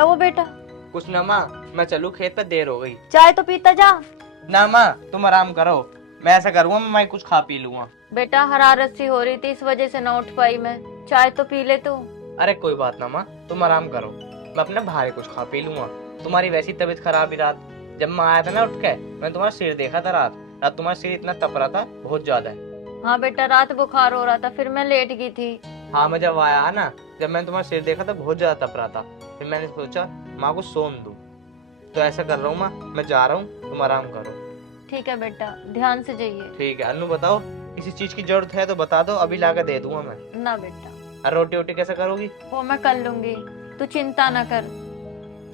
क्या वो बेटा? कुछ ना माँ, मैं चलूँ खेत पे, देर हो गई। चाय तो पीता जा। ना माँ, तुम आराम करो, मैं ऐसा करूँगा, मैं कुछ खा पी लूंगा। बेटा हरारत सी हो रही थी, इस वजह से ना उठ पाई मैं। चाय तो पी ले तू। अरे कोई बात ना माँ, तुम आराम करो, मैं अपने भाई कुछ खा पी लूंगा। तुम्हारी वैसी तबीयत खराब ही रात, जब मैं आया था ना उठ के, मैं तुम्हारा सिर देखा था रात। रात तुम्हारा सिर इतना तप रहा था, बहुत ज्यादा है। हाँ बेटा, रात बुखार हो रहा था, फिर मैं लेट गई थी। हाँ, मैं जब आया ना, जब मैंने तुम्हारा सिर देखा था बहुत ज्यादा तप रहा था, फिर मैंने सोचा माँ को सोन दूं। तो ऐसा कर रहा हूँ माँ, मैं जा रहा हूँ, तुम आराम करो। ठीक है बेटा, ध्यान से जाइए। ठीक है। अन्नू बताओ, किसी चीज की जरूरत है तो बता दो, अभी ला के दे दूंगा मैं। ना बेटा, और रोटी वोटी कैसे करोगी? वो मैं कर लूंगी, तू चिंता ना कर।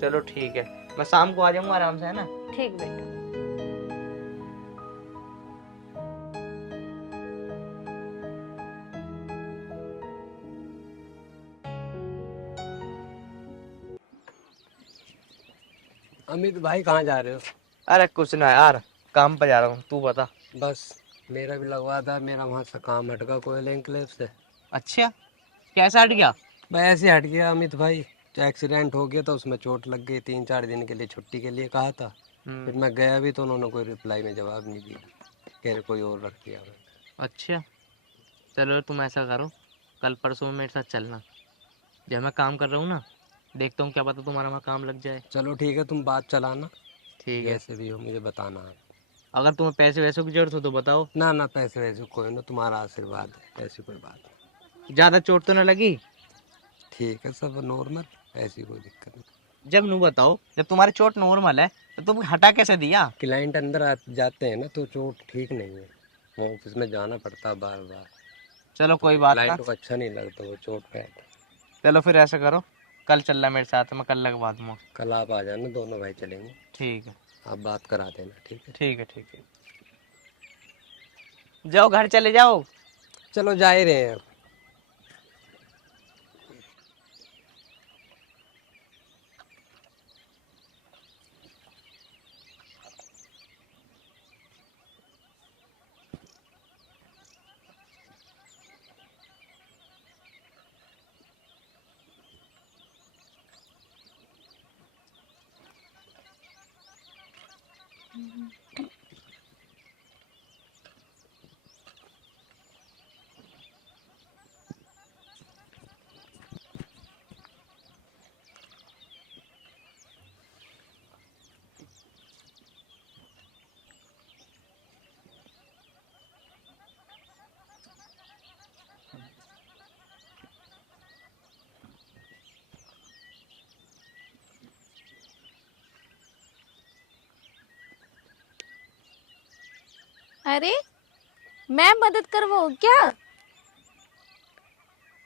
चलो ठीक है, मैं शाम को आ जाऊंगा आराम से, है ना? ठीक बेटा। अमित भाई कहाँ जा रहे हो? अरे कुछ ना यार, काम पे जा रहा हूँ, तू बता। बस मेरा भी लगवा था, मेरा वहाँ से काम हट गया कोयल एनक्लेव से। अच्छा, कैसा हट गया? मैं ऐसे हट गया अमित भाई, तो एक्सीडेंट हो गया, तो उसमें चोट लग गई, 3-4 दिन के लिए छुट्टी के लिए कहा था। फिर मैं गया भी तो उन्होंने कोई रिप्लाई में जवाब नहीं दिया, कह रहे कोई और रख दिया। अच्छा, चलो तुम ऐसा करो, कल परसों में मेरे साथ चलना, जब मैं काम कर रहा हूँ ना, देखता हूँ क्या पता तुम्हारा वहाँ काम लग जाए। चलो ठीक है, तुम बात चलाना, ठीक है। जैसे भी हो मुझे बताना है। अगर तुम्हें पैसे वैसे की जरूरत हो तो बताओ। ना ना, पैसे वैसे कोई ना, तुम्हारा आशीर्वाद है, ऐसी कोई बात नहीं। ज्यादा चोट तो ना लगी? ठीक है, सब नॉर्मल, ऐसी कोई दिक्कत नहीं। जब नू बताओ, जब तुम्हारी चोट नॉर्मल है तो तुम हटा कैसे दिया? क्लाइंट अंदर जाते हैं ना, तो चोट ठीक नहीं है, वो ऑफिस में जाना पड़ता है बार बार, चलो तो कोई बात ना। क्लाइंट को अच्छा नहीं लगता वो चोट पे। चलो फिर ऐसा करो, कल चलना मेरे साथ, मैं कल लगवा दूंगा। कल आप आ जाना, दोनों भाई चलेंगे। ठीक है। आप बात करा देना, ठीक है? ठीक है ठीक है, जाओ घर चले जाओ। चलो जा ही रहे हैं अब। अरे मैं मदद करवाऊँ क्या?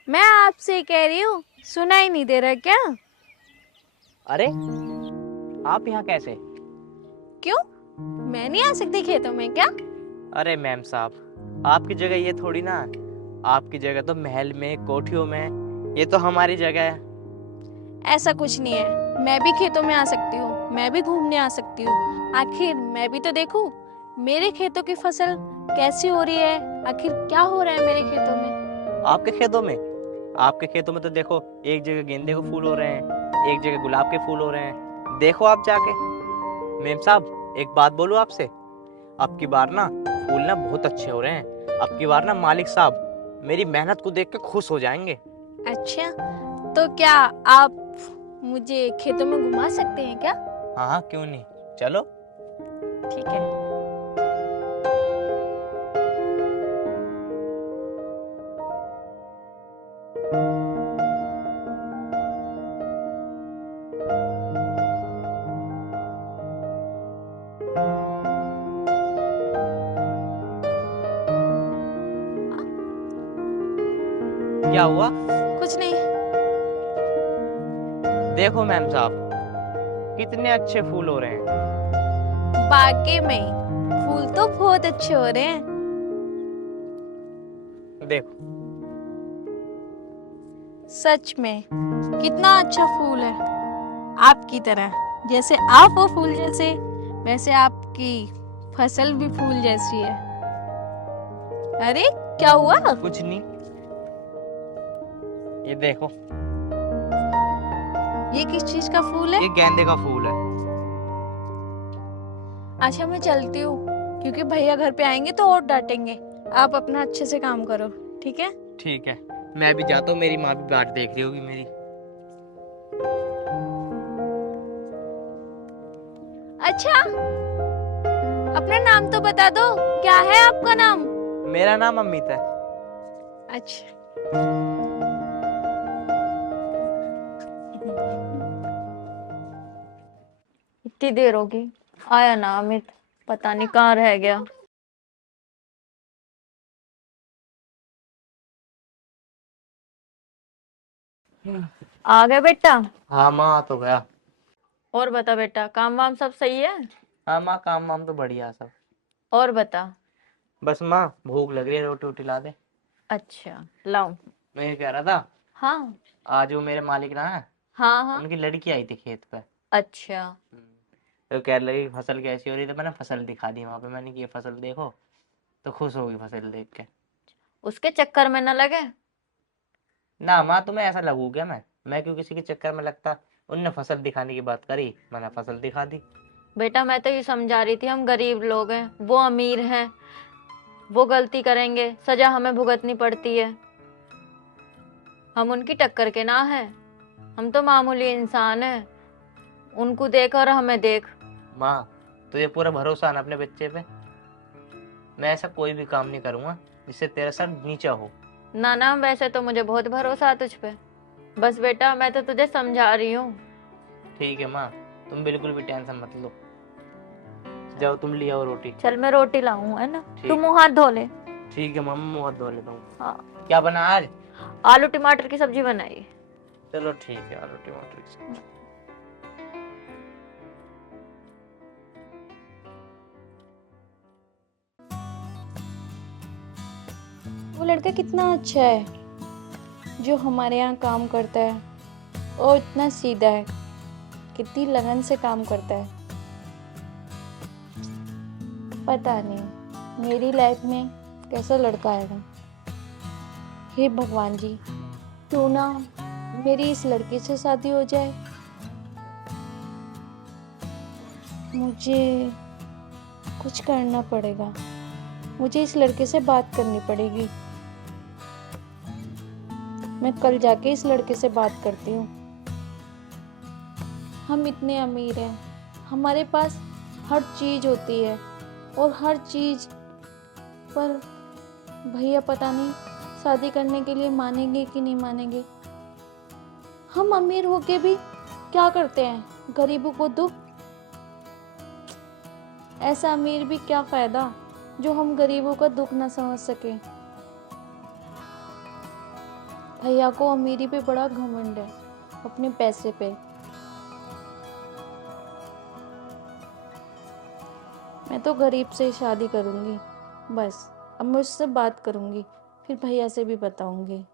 मैं आपसे कह रही हूँ, सुनाई नहीं दे रहा क्या? अरे आप यहाँ कैसे? क्यों, मैं नहीं आ सकती खेतों में क्या? अरे मैम साहब, आपकी जगह ये थोड़ी ना, आपकी जगह तो महल में, कोठियों में, ये तो हमारी जगह है। ऐसा कुछ नहीं है, मैं भी खेतों में आ सकती हूँ, मैं भी घूमने आ सकती हूँ। आखिर मैं भी तो देखूं मेरे खेतों की फसल कैसी हो रही है, आखिर क्या हो रहा है मेरे खेतों में। आपके खेतों में? आपके खेतों में तो देखो, एक जगह गेंदे के फूल हो रहे हैं, एक जगह गुलाब के फूल हो रहे हैं, देखो आप जाके। मैम साहब, एक बात बोलूं आपसे, अब की बार ना फूल ना बहुत अच्छे हो रहे हैं। अब की बार ना मालिक साहब मेरी मेहनत को देख के खुश हो जाएंगे। अच्छा, तो क्या आप मुझे खेतों में घुमा सकते हैं क्या? हाँ हाँ, क्यों नहीं, चलो। ठीक है। क्या हुआ? कुछ नहीं। देखो मैम साहब, कितने अच्छे फूल हो रहे हैं। बाकी में फूल तो बहुत अच्छे हो रहे हैं। देखो, सच में कितना अच्छा फूल है, आपकी तरह। जैसे आप वो फूल जैसे, वैसे आपकी फसल भी फूल जैसी है। अरे क्या हुआ? कुछ नहीं, ये देखो। ये किस चीज का फूल है? ये गेंदे का फूल है। अच्छा मैं चलती हूँ, क्योंकि भैया घर पे आएंगे तो और डांटेंगे। आप अपना अच्छे से काम करो, ठीक है? ठीक है, मैं भी जाता हूँ, मेरी माँ भी बाट देख रही होगी मेरी। अच्छा, अपना नाम तो बता दो, क्या है आपका नाम? मेरा नाम अमित है। अच्छा। इतनी देर होगी, आया ना अमित, पता नहीं कहाँ रह गया। आ गए बेटा? हाँ माँ, आ तो गया। और बता बेटा, काम वाम सब सही है? हाँ माँ, काम वाम तो बढ़िया सब। और बता। बस माँ, भूख लग रही है, रोटी वोटी ला दे। अच्छा लाऊं? मैं ये कह रहा था, हाँ आज वो मेरे मालिक ना है, हाँ हाँ। उनकी लड़की आई थी खेत पे। अच्छा। तो कह रही फसल कैसी हो रही, तो मैंने फसल दिखा दी वहां पे, मैंने कि ये फसल देखो, तो खुश होगी फसल देख के। उसके चक्कर में न लगे। ना माँ, तुम्हें ऐसा लगू क्या? मैं क्यों किसी के चक्कर में लगता? उनने फसल दिखाने की बात करी, मैंने फसल दिखा दी। बेटा मैं तो ये समझा रही थी, हम गरीब लोग हैं, वो अमीर हैं, वो गलती करेंगे, सजा हमें भुगतनी पड़ती है। हम उनकी टक्कर के ना हैं, हम तो मामूली इंसान हैं। उनको देख और हमें देख। माँ, तुझे पूरा भरोसा है ना अपने बच्चे पे? मैं ऐसा कोई भी काम नहीं करूंगा जिससे तेरा सर नीचा हो। ना ना, वैसे तो मुझे बहुत भरोसा है तुझ पे। बस बेटा मैं तो तुझे समझा रही हूँ। ठीक है माँ, तुम बिल्कुल भी टेंशन मत लो। जाओ तुम ले आओ रोटी। चल मैं रोटी लाऊं, है ना? ठीक। तू मुंह हाथ धो ले। ठीक है मम्मी, मुँह हाथ धो लेता हूँ। हाँ। क्या बना आज? आलू टमाटर की सब्जी बनाई। चलो ठीक है, आलू टमाटर की सब्जी। वो लड़का कितना अच्छा है जो हमारे यहाँ काम करता है, और इतना सीधा है, कितनी लगन से काम करता है। पता नहीं मेरी लाइफ में कैसा लड़का आएगा। हे भगवान जी, क्यों ना मेरी इस लड़के से शादी हो जाए। मुझे कुछ करना पड़ेगा, मुझे इस लड़के से बात करनी पड़ेगी। मैं कल जाके इस लड़के से बात करती हूँ। हम इतने अमीर हैं, हमारे पास हर चीज होती है, और हर चीज पर भैया पता नहीं शादी करने के लिए मानेंगे कि नहीं मानेंगे। हम अमीर होके भी क्या करते हैं, गरीबों को दुख। ऐसा अमीर भी क्या फायदा जो हम गरीबों का दुख ना समझ सके। भैया को अमीरी पे बड़ा घमंड है, अपने पैसे पे। मैं तो गरीब से ही शादी करूंगी बस। अब मैं उससे बात करूंगी, फिर भैया से भी बताऊंगी।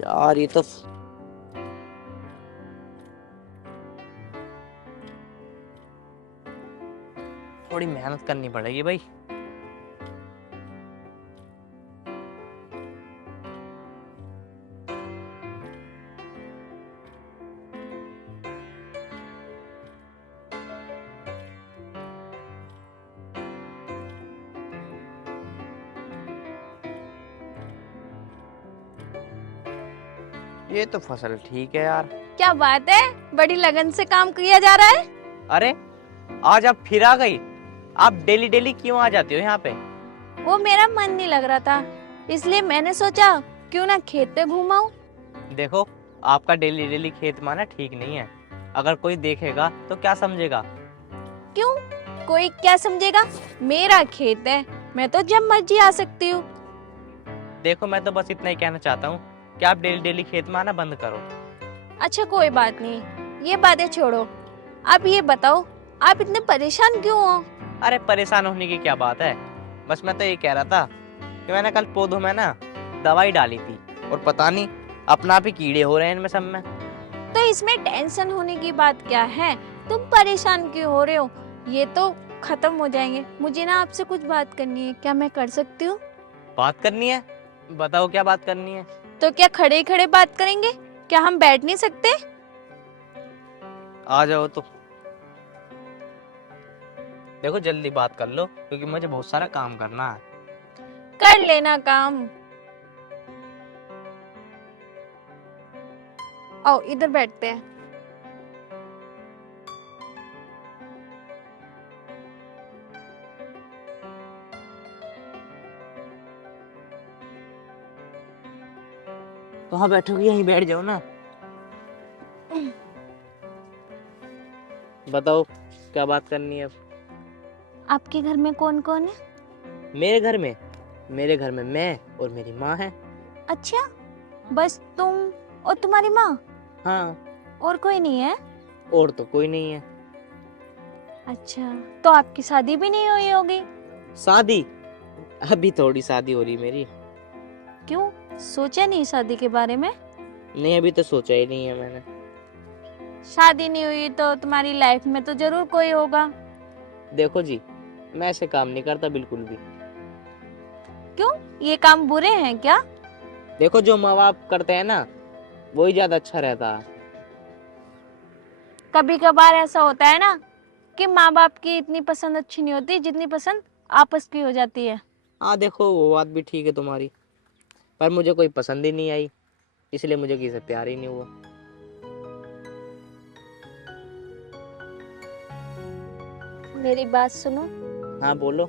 यार ये तो थोड़ी मेहनत करनी पड़ेगी भाई। ये तो फसल ठीक है यार। क्या बात है, बड़ी लगन से काम किया जा रहा है। अरे आज आप फिर आ गई। आप डेली डेली क्यों आ जाती हो यहाँ पे? वो मेरा मन नहीं लग रहा था, इसलिए मैंने सोचा क्यों ना खेत पे घूमाऊं। देखो, आपका डेली डेली खेत माना ठीक नहीं है। अगर कोई देखेगा तो क्या समझेगा? क्यों, कोई क्या समझेगा? मेरा खेत है, मैं तो जब मर्जी आ सकती हूँ। देखो, मैं तो बस इतना ही कहना चाहता हूँ कि आप डेली डेली खेत में आना बंद करो। अच्छा कोई बात नहीं, ये बातें छोड़ो। आप ये बताओ, आप इतने परेशान क्यों हो? अरे परेशान होने की क्या बात है, बस मैं तो ये कह रहा था कि मैंने कल पौधों में ना दवाई डाली थी, और पता नहीं अपना आप ही कीड़े हो रहे हैं इनमें सब में। तो इसमें टेंशन होने की बात क्या है? तुम परेशान क्यों हो रहे हो? ये तो खत्म हो जाएंगे। मुझे ना आपसे कुछ बात करनी है, क्या मैं कर सकती हूँ? बात करनी है? बताओ क्या बात करनी है। तो क्या खड़े खड़े बात करेंगे? क्या हम बैठ नहीं सकते? आ जाओ तो। देखो जल्दी बात कर लो क्योंकि मुझे बहुत सारा काम करना है। कर लेना काम। आओ इधर बैठते हैं। कहाँ बैठोगी? यहीं बैठ जाओ ना। बताओ क्या बात करनी है अब। आपके घर में कौन कौन है? मेरे घर में मैं और मेरी माँ है। अच्छा, बस तुम और तुम्हारी माँ? हाँ। और कोई नहीं है? और तो कोई नहीं है। अच्छा, तो आपकी शादी भी नहीं हुई होगी? शादी? अभी थोड़ी शादी हो रही मेरी। क्यों, सोचा नहीं शादी के बारे में? नहीं, अभी तो सोचा ही नहीं है मैंने। शादी नहीं हुई तो तुम्हारी लाइफ में तो जरूर कोई होगा। देखो जी, मैं ऐसे काम नहीं करता बिल्कुल भी। क्यों, ये काम बुरे हैं क्या? देखो जो माँ बाप करते हैं ना वही ज्यादा अच्छा रहता है। कभी कभार ऐसा होता है ना कि माँ बाप की इतनी पसंद अच्छी नहीं होती जितनी पसंद आपस की हो जाती है। हाँ देखो वो बात भी ठीक है तुम्हारी, पर मुझे कोई पसंद ही नहीं आई इसलिए मुझे किसी से प्यार ही नहीं हुआ। मेरी बात सुनो। हाँ बोलो।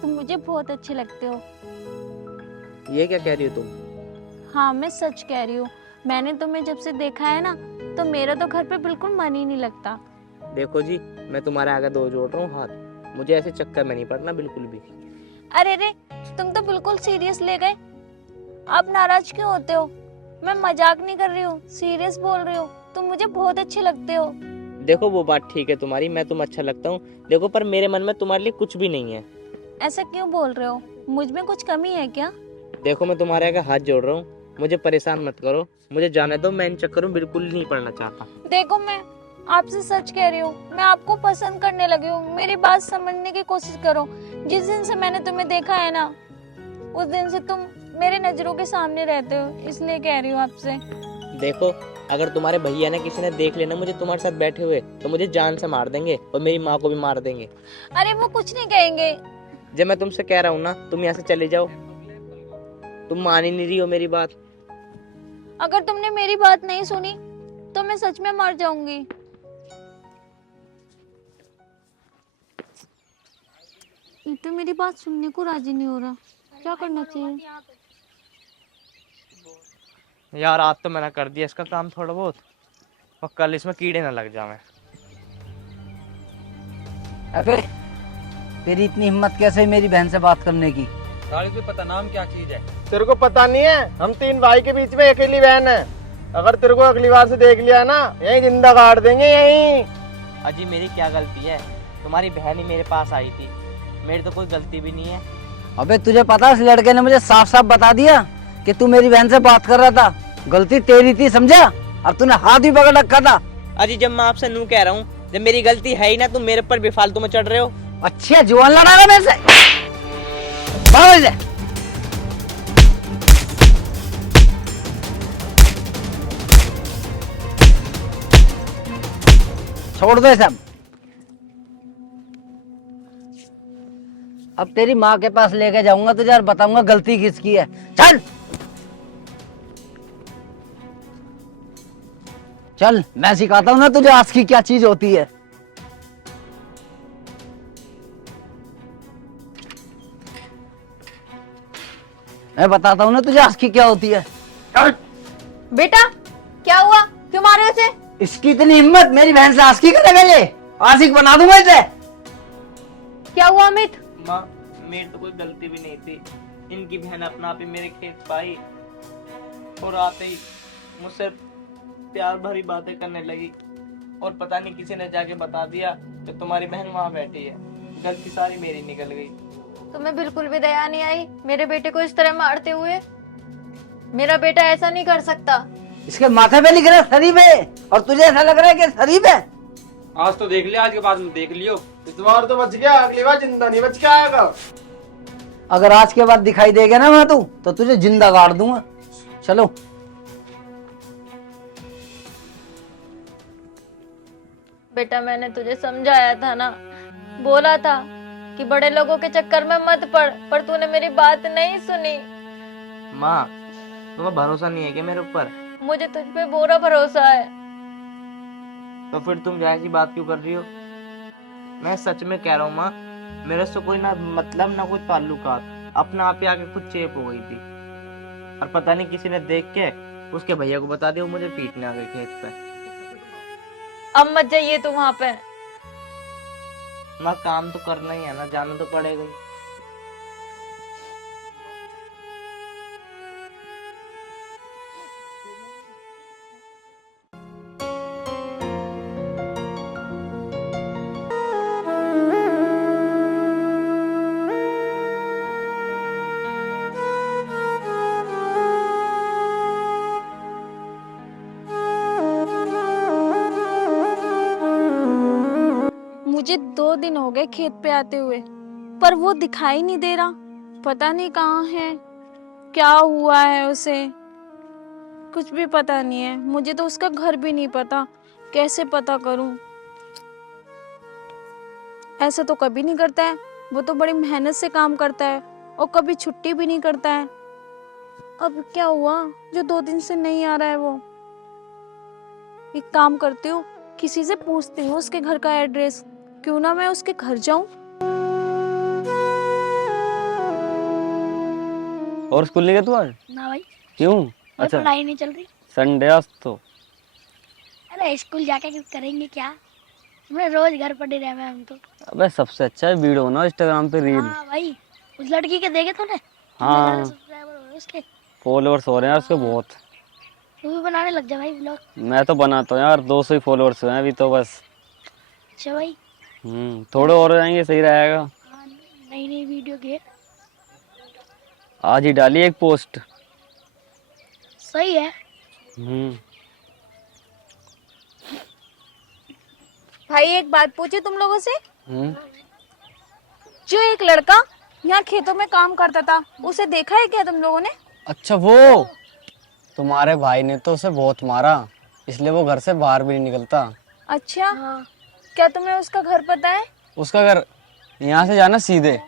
तुम मुझे बहुत अच्छे लगते हो। ये क्या कह रही हो तुम? हाँ, मैं सच कह रही हूँ। मैंने तुम्हें जब से देखा है ना तो मेरा तो घर पे बिल्कुल मन ही नहीं लगता। देखो जी, मैं तुम्हारे आगे दो जोड़ रहा हूँ हाथ, मुझे ऐसे चक्कर में नहीं पड़ना बिल्कुल भी। अरे रे, तुम तो बिल्कुल सीरियस ले गए। आप नाराज क्यों होते हो? मैं मजाक नहीं कर रही हूँ, सीरियस बोल रही हूँ। तुम मुझे बहुत अच्छे लगते हो। देखो वो बात ठीक है तुम्हारी, मैं तुम अच्छा लगता हूँ, देखो पर मेरे मन में तुम्हारे लिए कुछ भी नहीं है। ऐसा क्यों बोल रहे हो? मुझ में कुछ कमी है क्या? देखो मैं तुम्हारे आगे हाथ जोड़ रहा हूँ, मुझे परेशान मत करो, मुझे जाने दो, मैं इन चक्करों में बिल्कुल नहीं पड़ना चाहता। देखो मैं आपसे सच कह रही हूँ, मैं आपको पसंद करने लगी हूँ। मेरी बात समझने की कोशिश करो। जिस दिन से मैंने तुम्हें देखा है ना उस दिन से तुम मेरे नजरों के सामने रहते हो, इसलिए कह रही हूँ आपसे। देखो अगर तुम्हारे भैया ने किसी ने देख लेना मुझे तुम्हारे साथ बैठे हुए तो मुझे जान से मार देंगे और मेरी माँ को भी मार देंगे। अरे वो कुछ नहीं कहेंगे। जब मैं तुमसे कह रहा हूँ ना तुम यहाँ से चले जाओ, तुम मान ही नहीं रही हो मेरी बात। अगर तुमने मेरी बात नहीं सुनी तो मैं सच में मर जाऊंगी। ये तो मेरी बात सुनने को राजी नहीं हो रहा, क्या करना चाहिए? यार आज तो मैंने कर दिया इसका काम थोड़ा बहुत, और कल इसमें कीड़े ना लग जावे। अबे तेरी इतनी हिम्मत कैसे है मेरी बहन से बात करने की? साले तुझे पता नाम क्या चीज है? तेरे को पता नहीं है, हम तीन भाई के बीच में अकेली बहन है। अगर तेरे को अगली बार से देख लिया ना यहीं जिंदा गाड़ देंगे यहीं। अजी मेरी क्या गलती है? तुम्हारी बहन ही मेरे पास आई थी, मेरी तो कोई गलती भी नहीं है। अबे तुझे पता इस लड़के ने मुझे साफ साफ बता दिया कि तू मेरी बहन से बात कर रहा था, गलती तेरी थी समझा, और तूने हाथ भी पकड़ रखा था। अजी जब मैं आपसे नू कह रहा हूँ, जब मेरी गलती है ही ना तुम मेरे पर बेफालतू में चढ़ रहे हो। अच्छा जुआन लड़ा रहा मेरे से, भाग जा। छोड़ दे सब, अब तेरी माँ के पास लेके जाऊंगा तुझे और बताऊंगा गलती किसकी है। चल चल, मैं सिखाता हूँ ना तुझे आज की क्या चीज होती है। मैं बताता हूँ ना तुझे आज की क्या होती है। बेटा क्या हुआ, क्यों मारे उसे? इसकी इतनी हिम्मत, मेरी बहन से आशिकी करेगा ये? आशिक बना दूंगा इसे। क्या हुआ अमित? माँ मेरी तो कोई गलती भी नहीं थी, इनकी बहन अपना आप ही मेरे खेत पाई और आते ही मुझसे प्यार भरी बातें करने लगी, और पता नहीं किसी ने जाके बता दिया कि तुम्हारी बहन वहाँ बैठी है। गलती सारी मेरी निकल गई। तुम्हें बिल्कुल भी दया नहीं आई मेरे बेटे को इस तरह मारते हुए? मेरा बेटा ऐसा नहीं कर सकता। इसके माथे पे लिख रहा है शरीफ है, और तुझे ऐसा लग रहा है कि शरीफ है? आज तो देख लिया, आज के बाद में देख लियो। इस बार तो बच गया, अगली बार जिंदा नहीं बच के आएगा। अगर आज के बाद दिखाई देगा ना वहां तू, तो तुझे जिंदा गाड़ दूंगा। चलो। बेटा मैंने तुझे समझाया था ना, बोला था कि बड़े लोगों के चक्कर में मत पड़, पर तूने मेरी बात नहीं सुनी। माँ, तुम्हें भरोसा नहीं है क्या मेरे ऊपर? मुझे तुझ पे पूरा भरोसा है। तो फिर तुम ऐसी बात क्यों कर रही हो? मैं सच में कह रहा हूँ माँ, मेरे से कोई ना मतलब ना कोई ताल्लुकात, अपना आप ही आके खुद चेप हो गई थी, और पता नहीं किसी ने देख के उसके भैया को बता दिया, वो मुझे पीटने आ गए खेत पे। अब मत जाइए तू वहां पे। ना काम तो करना ही है ना, जाना तो पड़ेगा ही। मुझे 2 दिन हो गए खेत पे आते हुए, पर वो दिखाई नहीं दे रहा। पता नहीं कहाँ है, क्या हुआ है उसे, कुछ भी पता नहीं है। मुझे तो उसका घर भी नहीं पता, कैसे पता करूं? ऐसा तो कभी नहीं करता है, वो तो बड़ी मेहनत से काम करता है और कभी छुट्टी भी नहीं करता है। अब क्या हुआ जो 2 दिन से नहीं आ रहा है वो? एक काम करती हूँ, किसी से पूछती हूँ उसके घर का एड्रेस, क्यों ना मैं उसके घर जाऊं। और स्कूल नहीं गया तू आज? ना भाई, क्यों? अच्छा, पढ़ाई नहीं चल रही। संडे आज तो। अरे स्कूल जाके करेंगे क्या, मैं रोज घर पड़े रहे हम तो। अबे सबसे अच्छा है वीडियो ना इंस्टाग्राम पे रील। हाँ भाई, उस लड़की के देखे तूने? हाँ, सब्सक्राइबर हुए उसके। फॉलोअर्स हो रहे हैं उसके बहुत। तू भी बनाने लग जा भाई ब्लॉग। मैं तो बनाता हूँ यार, 200 ही फॉलोअर्स हुए हैं अभी तो बस। अच्छा भाई। थोड़े और हो जाएंगे, सही रहेगा। हाँ, नई नई वीडियो के आज ही डाली एक पोस्ट। सही है। भाई एक बात पूछी तुम लोगों से, जो एक लड़का यहाँ खेतों में काम करता था, उसे देखा है क्या तुम लोगों ने? अच्छा, वो तुम्हारे भाई ने तो उसे बहुत मारा, इसलिए वो घर से बाहर भी नहीं निकलता। अच्छा, हाँ। क्या तुम्हें उसका घर पता है? उसका घर यहाँ से जाना सीधे,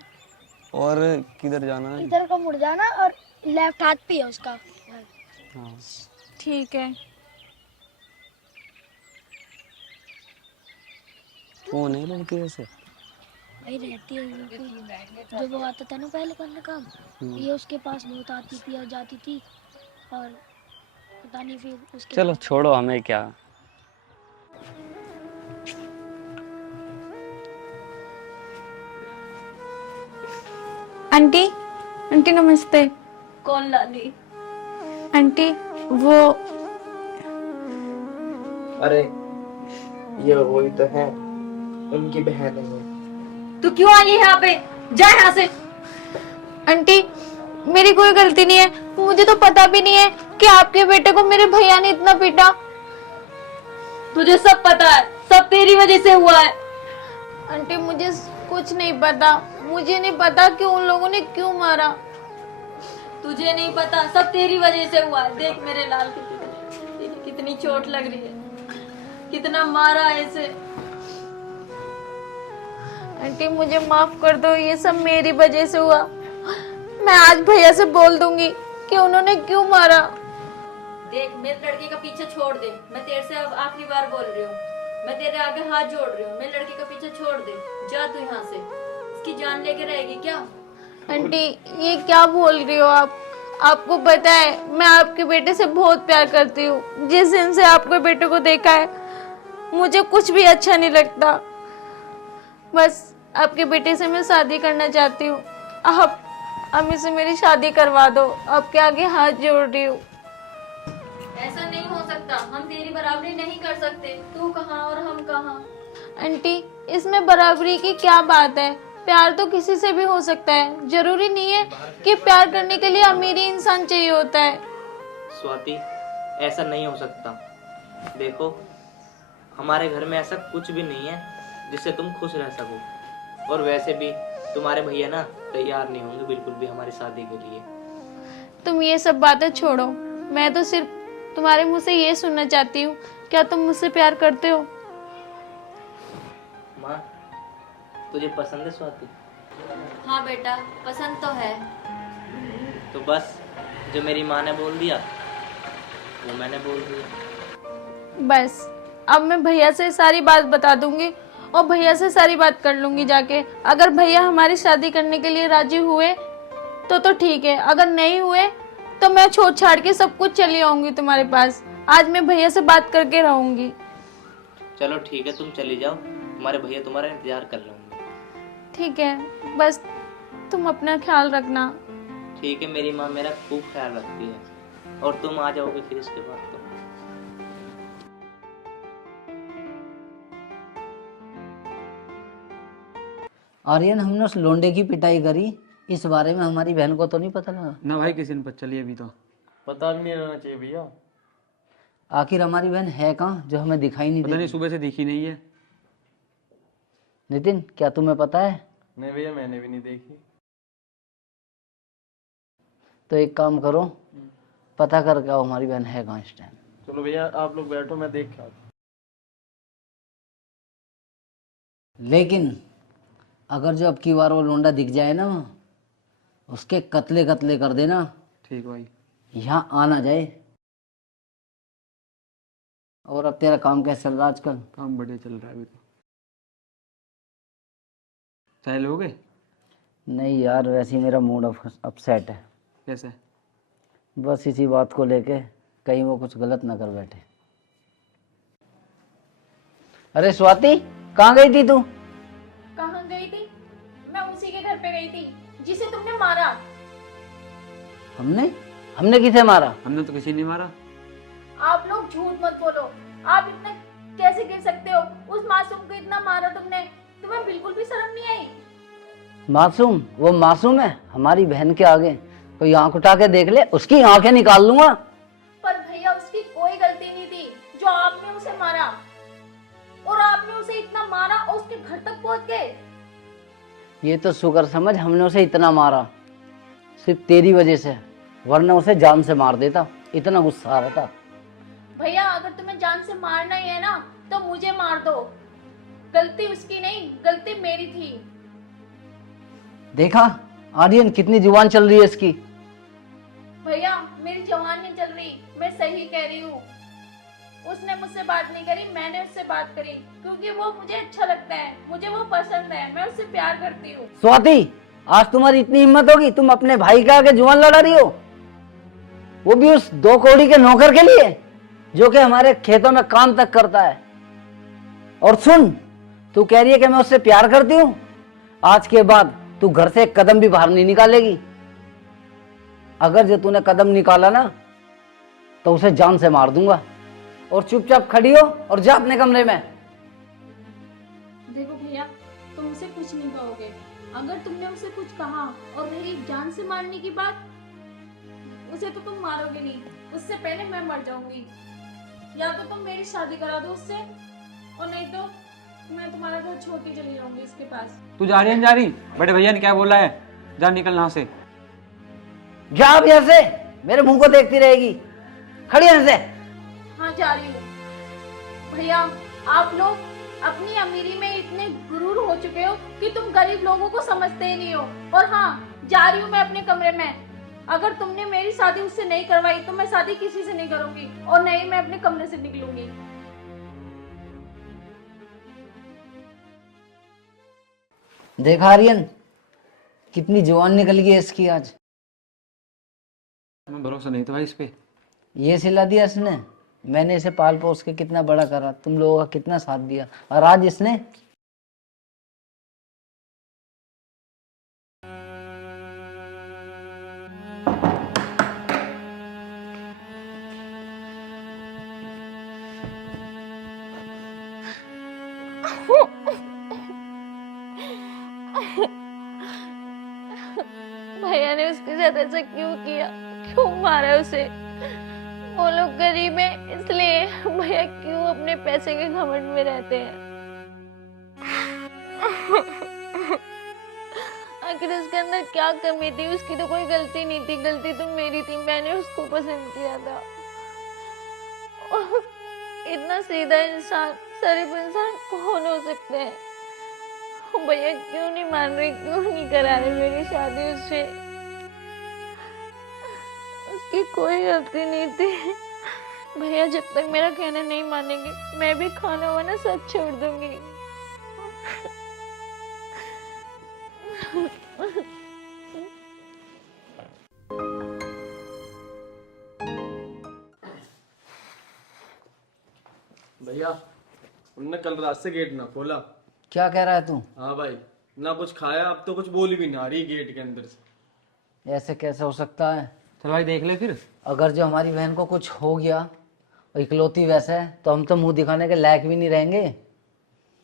और किधर जाना है? इधर को मुड़ जाना और लेफ्ट हाथ पे है उसका घर। ठीक है। कौन है लड़की वैसे? भाई रहती है जो वो आता था ना पहले करने काम, ये उसके पास बहुत आती थी और जाती थी, और पता नहीं फिर उसके चलो छोड़ो, हमें क्या। आंटी, आंटी नमस्ते। कौन लाली? आंटी वो अरे ये वही तो है, उनकी बहन है। तू क्यों आई है यहाँ पे? जा यहाँ से। आंटी मेरी कोई गलती नहीं है, मुझे तो पता भी नहीं है कि आपके बेटे को मेरे भैया ने इतना पीटा। तुझे सब पता है, सब तेरी वजह से हुआ है। आंटी मुझे कुछ नहीं पता, मुझे नहीं पता कि उन लोगों ने क्यों मारा। तुझे नहीं पता, सब तेरी वजह से हुआ है। देख मेरे लाल की कितनी चोट लग रही है, कितना मारा है इसे। आंटी मुझे माफ कर दो, ये सब मेरी वजह से हुआ। मैं आज भैया से बोल दूंगी कि उन्होंने क्यों मारा। देख मेरे लड़के का पीछे छोड़ दे, मैं तेरे से अब आखिरी बार बोल रही हूँ, मैं तेरे आगे हाथ जोड़ रही हूँ। मेरे लड़के का पीछे छोड़ दे, जा तू यहाँ से। इसकी जान लेके रहेगी क्या? आंटी ये क्या बोल रही हो आप? आपको पता है मैं आपके बेटे से बहुत प्यार करती हूँ। जिस दिन से आपके बेटे को देखा है मुझे कुछ भी अच्छा नहीं लगता। बस आपके बेटे से मैं शादी करना चाहती हूँ। आप अम्मी से मेरी शादी करवा दो, आपके आगे हाथ जोड़ रही हूँ। ऐसा नहीं हो सकता, हम तेरी बराबरी नहीं कर सकते। तू कहाँ और हम कहाँ? आंटी इसमें बराबरी की क्या बात है? प्यार तो किसी से भी हो सकता है, जरूरी नहीं है कि प्यार करने के लिए अमीरी इंसान चाहिए होता है। स्वाति, ऐसा नहीं हो सकता। देखो हमारे घर में ऐसा कुछ भी नहीं है जिससे तुम खुश रह सको। और वैसे भी तुम्हारे भैया ना तैयार नहीं होंगे बिल्कुल भी हमारी शादी के लिए। तुम ये सब बातें छोड़ो, मैं तो सिर्फ तुम्हारे मुंह से ये सुनना चाहती हूँ, क्या तुम मुझसे प्यार करते हो? माँ, तुझे पसंद है स्वाति? हाँ बेटा, पसंद तो है। तो बस जो मेरी माँ ने बोल दिया वो मैंने बोल दिया। बस अब मैं भैया से सारी बात बता दूंगी और भैया से सारी बात कर लूंगी जाके। अगर भैया हमारी शादी करने के लिए राजी हुए तो ठीक है, अगर नहीं हुए तो मैं छोड़ छाड़ के सब कुछ चली आऊंगी तुम्हारे पास। आज मैं भैया से बात करके रहूंगी। चलो ठीक है, तुम चली जाओ, तुम्हारे भैया तुम्हारा इंतजार कर रहे होंगे। ठीक है, बस तुम अपना ख्याल रखना। ठीक है, मेरी माँ मेरा खूब ख्याल रखती है। और तुम आ जाओगे फिर इसके बाद तो। आर्यन, हमने उस लोंडे की पिटाई करी, इस बारे में हमारी बहन को तो नहीं पता लगा? ना भाई, किसी ने पता चली अभी तो। पता भी नहीं रहना चाहिए भैया। आखिर हमारी बहन है कहाँ जो हमें दिखाई नहीं पता नहीं, देती? सुबह से दिखी नहीं है। नितिन, क्या तुम्हें पता है? नहीं भैया, मैंने भी नहीं देखी। तो एक काम करो, पता करके आओ हमारी बहन है कहाँ इस टाइम। चलो भैया, आप लोग बैठो, मैं देख के आता हूँ। लेकिन अगर जो अब की बार वो लोंडा दिख जाए ना, उसके कतले कतले कर देना, ठीक भाई। यहाँ आना जाए। और अब तेरा काम कैसा चल रहा है आजकल? काम बढ़िया चल रहा है अभी तो। चाय लोगे? नहीं यार, वैसे ही मेरा मूड अपसेट है। कैसे? बस इसी बात को लेके, कहीं वो कुछ गलत ना कर बैठे। अरे स्वाति, कहाँ गई थी तू? कहाँ गई थी? मैं उसी के घर पे गई थी जिसे तुमने मारा। हमने किसे मारा? हमने तो किसी नहीं मारा। आप लोग झूठ मत बोलो। आप इतना कैसे गिर सकते हो? उस मासूम को इतना मारा तुमने, तुम्हें बिल्कुल भी शर्म नहीं आई? मासूम? वो मासूम है हमारी बहन के आगे? कोई आंख उठा के देख ले, उसकी आंखें निकाल लूंगा। पर भैया, उसकी कोई गलती नहीं थी जो आपने उसे मारा। और आपने उसे इतना मारा और उसके घर तक पहुंच गए। ये तो शुक्र समझ हमने उसे इतना मारा सिर्फ तेरी वजह से, वरना उसे जान से मार देता। इतना गुस्सा आ रहा था। भैया, अगर तुम्हें जान से मारना ही है ना तो मुझे मार दो। गलती उसकी नहीं, गलती मेरी थी। देखा आर्यन, कितनी जुबान चल रही है इसकी। भैया, मेरी जवान नहीं चल रही, मैं सही कह रही हूँ। उसने मुझसे बात नहीं करी, मैंने उससे बात करी, क्योंकि वो मुझे अच्छा लगता है, मुझे वो पसंद है, मैं उससे प्यार करती हूँ। स्वाति, आज तुम्हारी इतनी हिम्मत होगी, तुम अपने भाई के आगे जुबान लड़ा रही हो, वो भी उस 2 कौड़ी के नौकर के लिए जो कि हमारे खेतों में काम तक करता है। और सुन, तू कह रही है कि मैं उससे प्यार करती हूँ। आज के बाद तू घर से एक कदम भी बाहर नहीं निकालेगी। अगर जो तूने कदम निकाला ना तो उसे जान से मार दूंगा। और चुपचाप खड़ी हो और जा अपने कमरे में। देखो भैया, तुम उसे कुछ नहीं कहोगे। अगर तुमने उसे कुछ कहा और रही जान से मारने की बात, उसे तो तुम मारोगे नहीं, उससे पहले मैं मर जाऊंगी। या तो तुम मेरी शादी करा दो उससे, और नहीं तो मैं तुम्हारा घर छोड़ के चली जाऊंगी इसके पास। तू जा रही है? जा रही? बड़े भैया ने क्या बोला है? जा, निकल यहाँ से। जा अब यहाँ से, मेरे मुंह को देखती रहेगी। खड़ी यहाँ से। हाँ, जा रही हूँ। भैया, आप लोग अपनी अमीरी में इतने गुरूर हो चुके हो कि तुम गरीब लोगों को समझते ही नहीं हो। और हाँ, जा रही हूँ मैं अपने कमरे में। अगर तुमने मेरी शादी उससे नहीं करवाई तो मैं शादी किसी से नहीं करूंगी, और नहीं मैं अपने कमरे से निकलूंगी। देखा आर्यन, कितनी जवान निकल गई इसकी आज। मैं भरोसा नहीं था भाई इस पे। ये सिला दिया इसने। मैंने इसे पाल पोस के कितना बड़ा करा, तुम लोगों का कितना साथ दिया, और आज इसने भैया ने उसके साथ ऐसा क्यों किया? क्यों मारा उसे? वो लोग गरीब हैं इसलिए भैया क्यों अपने पैसे के घमंड में रहते हैं। आखिर इसके अंदर क्या कमी थी? उसकी तो कोई गलती नहीं थी, गलती तो मेरी थी, मैंने उसको पसंद किया था। इतना सीधा इंसान, शरीफ इंसान कौन हो सकते हैं? भैया क्यों नहीं मान रहे, क्यों नहीं करा रहे मेरी शादी उससे? उसकी कोई गलती नहीं थी। भैया जब तक मेरा कहना नहीं मानेंगे मैं भी खाना वाना सब छोड़ दूंगी। भैया उनने कल रात से गेट ना खोला। क्या कह रहा है तू? हाँ भाई, ना कुछ खाया, अब तो कुछ बोली भी ना रही गेट के अंदर से। ऐसे कैसे हो सकता है? चल भाई देख ले फिर। अगर जो हमारी बहन को कुछ हो गया और इकलौती वैसा है तो हम तो मुंह दिखाने के लायक भी नहीं रहेंगे।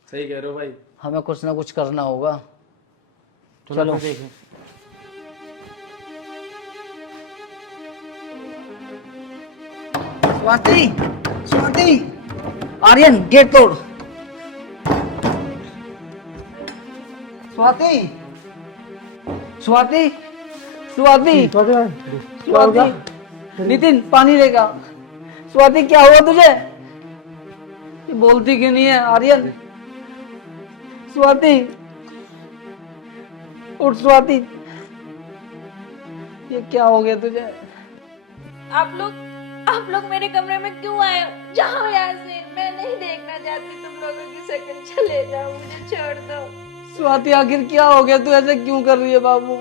सही कह रहे हो भाई। हमें कुछ ना कुछ करना होगा। चलो देख ले। स्वाति, स्वाति, आर्यन गेट तोड़। स्वाति, स्वाति, स्वाति, स्वाति, नितिन पानी लेगा। स्वाति क्या हुआ तुझे? ये बोलती क्यों नहीं है? आर्यन, स्वाति, उठ स्वाति, ये क्या हो गया तुझे? आप लोग मेरे कमरे में क्यों आए हो? जाओ यहाँ से, मैं नहीं देखना चाहती तुम लोगों की शक्ल। चले जाओ, मुझे छोड़ दो। स्वाति आखिर क्या हो गया? तू ऐसे क्यों कर रही है बाबू?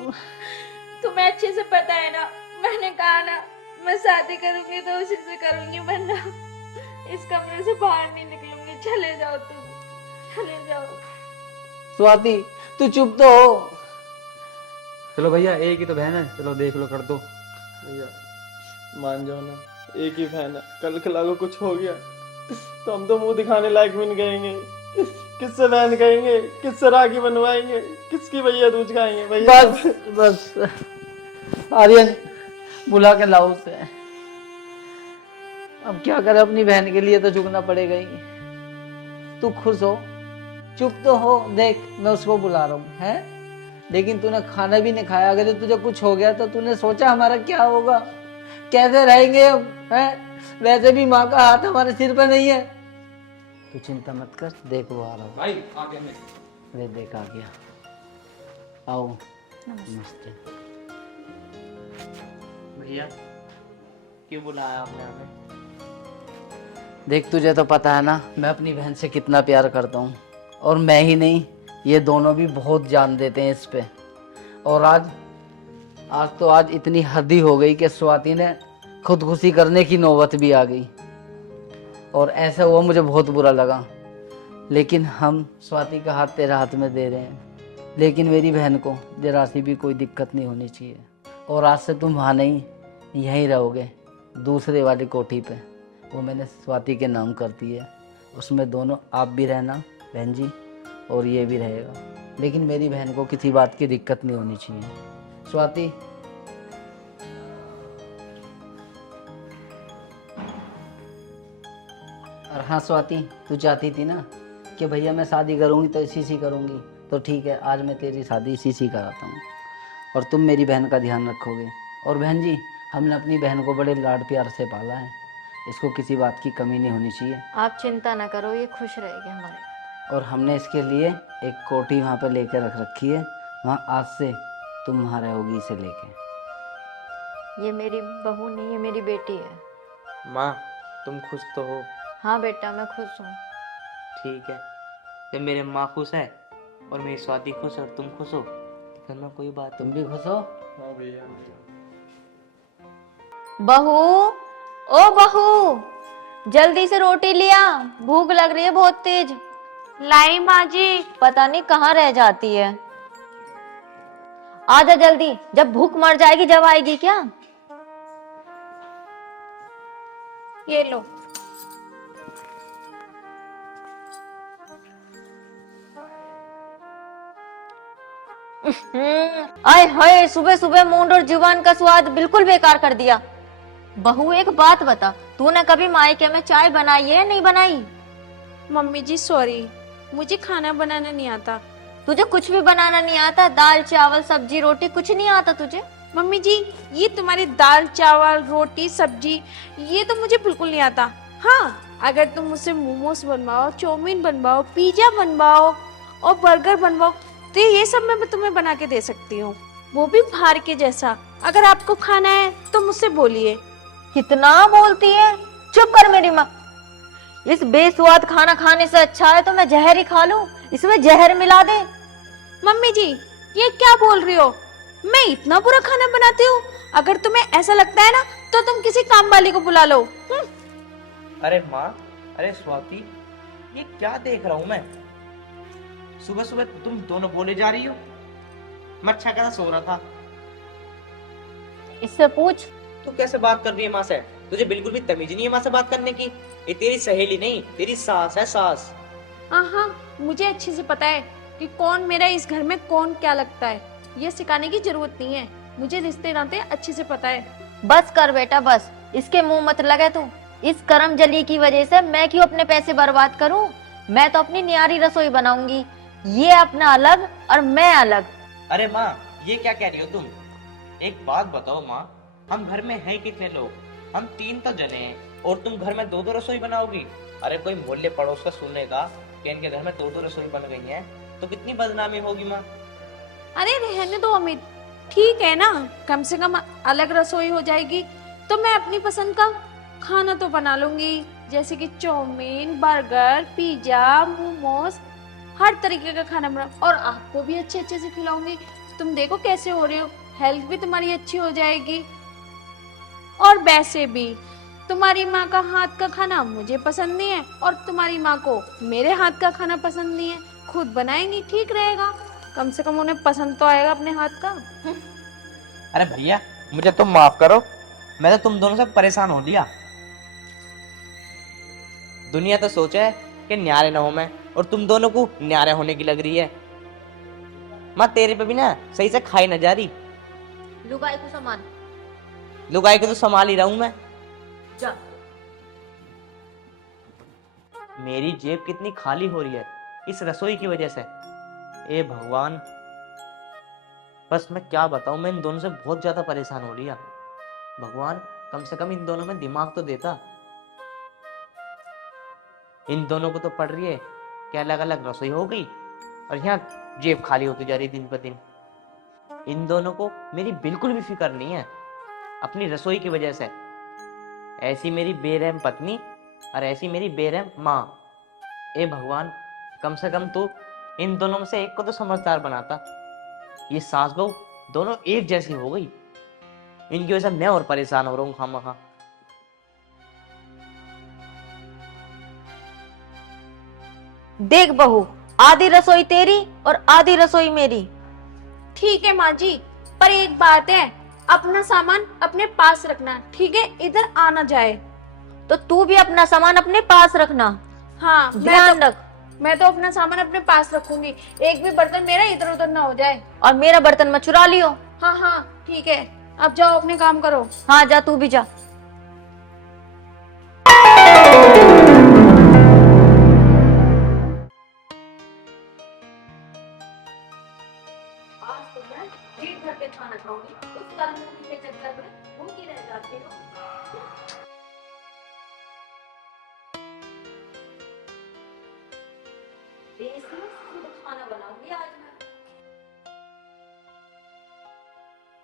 तुम्हें अच्छे से पता है ना, मैंने कहा ना मैं शादी करूंगी तो उसी से करूंगी, वरना इस कमरे से बाहर नहीं निकलूंगी। चले जाओ तुम, चले जाओ। स्वाति तू चुप तो हो। चलो भैया, एक ही तो बहन है, चलो देख लो, कर दो। भैया मान जाओ ना, एक ही बहन है, कल खिला को कुछ हो गया तो हम तो मुंह दिखाने लायक भी नहीं कहेंगे। किससे बहन कहेंगे, किससे राखी बनवाएंगे, किसकी भैया दूज खाएंगे? भैया बस बस आर्यन बुला के लाओ उसे। अब क्या करे, अपनी बहन के लिए तो झुकना पड़ेगा ही। तू खुश हो, चुप तो हो। देख मैं उसको बुला रहा हूँ, है? लेकिन तूने खाना भी नहीं खाया। अगर तुझे कुछ हो गया तो तूने सोचा हमारा क्या होगा, कैसे रहेंगे हम, हैं? वैसे भी माँ का हाथ हमारे सिर पर नहीं है। तू चिंता मत कर, देख वो आ रहा हूँ। भाई आ गया मैं। अरे देख आ गया। आओ। नमस्ते। भैया क्यों बुलाया आपने हमें? देख तुझे तो पता है ना मैं अपनी बहन से कितना प्यार करता हूँ, और मैं ही नहीं ये दोनों भी बहुत जान देते हैं इस पे। और आज इतनी हद ही हो गई कि स्वाति ने खुदकुशी करने की नौबत भी आ गई, और ऐसा हुआ मुझे बहुत बुरा लगा। लेकिन हम स्वाति का हाथ तेरे हाथ में दे रहे हैं, लेकिन मेरी बहन को जरा सी भी कोई दिक्कत नहीं होनी चाहिए। और आज से तुम वहाँ नहीं, यहीं रहोगे, दूसरे वाली कोठी पे। वो मैंने स्वाति के नाम कर दी है, उसमें दोनों आप भी रहना बहन जी, और ये भी रहेगा। लेकिन मेरी बहन को किसी बात की दिक्कत नहीं होनी चाहिए। स्वाति और हाँ स्वाति, तू चाहती थी ना कि भैया मैं शादी करूँगी तो इसी से करूँगी, तो ठीक है, आज मैं तेरी शादी इसी से कराता हूँ, और तुम मेरी बहन का ध्यान रखोगे। और बहन जी, हमने अपनी बहन को बड़े लाड प्यार से पाला है, इसको किसी बात की कमी नहीं होनी चाहिए। आप चिंता ना करो, ये खुश रहेगी हमारे। और हमने इसके लिए एक कोठी वहाँ पे लेके रख रखी है, वहाँ आज से तुम वहाँ रहोगी इसे लेके। ये मेरी बहू नहीं, ये मेरी बेटी है। माँ तुम खुश तो हो? हाँ बेटा मैं खुश हूँ। ठीक है, जब मेरे माँ खुश है और मेरी स्वाति खुश है और तुम खुश हो तो फिर मैं कोई बात। तुम भी खुश हो? हाँ भैया। बहू, ओ बहू, जल्दी से रोटी लिया, भूख लग रही है बहुत तेज। लाई माँ जी। पता नहीं कहाँ रह जाती है। आजा जल्दी, जब भूख मर जाएगी जब आएगी क्या? ये लो। आय हाय, सुबह सुबह मूड और जुबान का स्वाद बिल्कुल बेकार कर दिया। बहू एक बात बता, तूने कभी मायके में चाय बनाई है या नहीं बनाई? मम्मी जी सॉरी, मुझे खाना बनाना नहीं आता। तुझे कुछ भी बनाना नहीं आता? दाल चावल सब्जी रोटी कुछ नहीं आता तुझे? मम्मी जी ये तुम्हारी दाल चावल रोटी सब्जी ये तो मुझे बिल्कुल नहीं आता। हाँ, अगर तुम मुझसे मोमोज बनवाओ, चाउमीन बनवाओ, पिज्जा बनवाओ और बर्गर बनवाओ तो ये सब मैं तुम्हें बना के दे सकती हूँ, वो भी बाहर के जैसा। अगर आपको खाना है तो मुझसे बोलिए। कितना बोलती है? चुप कर मेरी माँ। इस बेस्वाद खाना खाने से अच्छा है तो मैं जहर ही खा लूं, इसमें जहर मिला दे। मम्मी जी ये क्या बोल रही हो? मैं इतना बुरा खाना बनाती हूँ? अगर तुम्हें ऐसा लगता है ना तो तुम किसी काम वाली को बुला लो। अरे माँ, अरे स्वाति, ये क्या देख रहा हूँ मैं? सुबह सुबह तुम दोनों बोले जा रही हो। मैं अच्छा खासा सो रहा था। इससे पूछ। तू कैसे बात कर रही है माँ से? तुझे बिल्कुल भी तमीज नहीं है माँ से बात करने की। ये तेरी सहेली नहीं, तेरी सास है, सास। हाँ, मुझे अच्छे से पता है कि कौन मेरा इस घर में कौन क्या लगता है। ये सिखाने की जरूरत नहीं है, मुझे रिश्ते नाते अच्छे से पता है। बस कर बेटा बस, इसके मुंह मत लगे तू। इस करम जली की वजह से मैं क्यों अपने पैसे बर्बाद करूं? मैं तो अपनी न्यारी रसोई बनाऊंगी, ये अपना अलग और मैं अलग। अरे माँ, ये क्या कह रही हो तुम? एक बात बताओ माँ, हम घर में हैं कितने लोग? हम 3 तो जने हैं और तुम घर में 2-2 रसोई बनाओगी? अरे कोई मोहल्ले पड़ोस का सुनेगा कि इनके घर में 2-2 रसोई बन गई हैं तो कितनी बदनामी होगी माँ। अरे रहने दो अमित, ठीक है ना, कम से कम अलग रसोई हो जाएगी तो मैं अपनी पसंद का खाना तो बना लूंगी, जैसे कि चाउमीन बर्गर पिज्जा मोमोज, हर तरीके का खाना बना और आपको भी अच्छे अच्छे से खिलाऊंगी। तुम देखो कैसे हो रहे हो, हेल्थ भी तुम्हारी अच्छी हो जाएगी। और वैसे भी तुम्हारी माँ का हाथ का खाना मुझे पसंद नहीं है और तुम्हारी माँ को मेरे हाथ का खाना पसंद नहीं है। खुद बनाएंगी ठीक रहेगा, कम से कम उन्हें पसंद तो आएगा अपने हाथ का। अरे भैया, मुझे तुम माफ करो, मैं तो तुम दोनों से परेशान हो लिया। दुनिया तो सोचे है कि न्यारे ना हो मैं, और तुम दोनों को न्यारे होने की लग रही है। माँ तेरे पे भी ना सही से खाई ना जा रही। लुगाई को सामान लुगाई के तो संभाल ही रहा हूं मैं। जा। मेरी जेब कितनी खाली हो रही है इस रसोई की वजह से। ए भगवान, बस मैं क्या बताऊं, मैं इन दोनों से बहुत ज्यादा परेशान हो रही है। भगवान, कम से कम इन दोनों में दिमाग तो देता। इन दोनों को तो पड़ रही है कि अलग अलग रसोई हो गई और यहाँ जेब खाली होती जा रही दिन पर दिन। इन दोनों को मेरी बिल्कुल भी फिक्र नहीं है अपनी रसोई की वजह से। ऐसी मेरी बेरहम पत्नी और ऐसी मेरी बेरहम माँ। ए भगवान, कम से कम तू इन दोनों में से एक को तो समझदार बनाता। ये सास बहू दोनों एक जैसी हो गई, इनकी वजह से मैं और परेशान हो रहा हूँ खामखा। देख बहू, आधी रसोई तेरी और आधी रसोई मेरी। ठीक है माँ जी, पर एक बात है, अपना सामान अपने पास रखना, ठीक है, इधर आना जाए। तो तू भी अपना सामान अपने पास रखना। हाँ ध्यान रख। मैं तो अपना सामान अपने पास रखूंगी, एक भी बर्तन मेरा इधर उधर ना हो जाए। और मेरा बर्तन मत चुरा लियो। हाँ ठीक है, अब जाओ अपने काम करो। हाँ जा, तू भी जा। आज तो मैं पेट भर के खाना खाऊंगी, उस कर्मभूमि के चक्कर में भूखी रह जाती हूँ। देसी शुद्ध खाना बनाऊंगी आज मैं।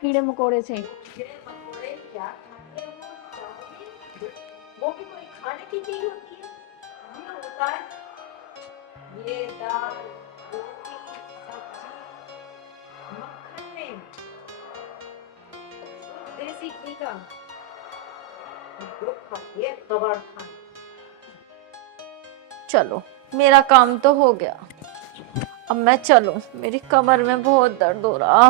कीड़े मकोड़े से कीड़े मकोड़े क्या खाते हो? चाउमीन, वो भी कोई खाने की चीज होती है? ये होता है ये दाल रोटी सब्जी मक्खन में देसी घी का ग्रुप खाती है कबाड़ खाना। चलो मेरा काम तो हो गया, अब मैं चलूं, मेरी कमर में बहुत दर्द हो रहा।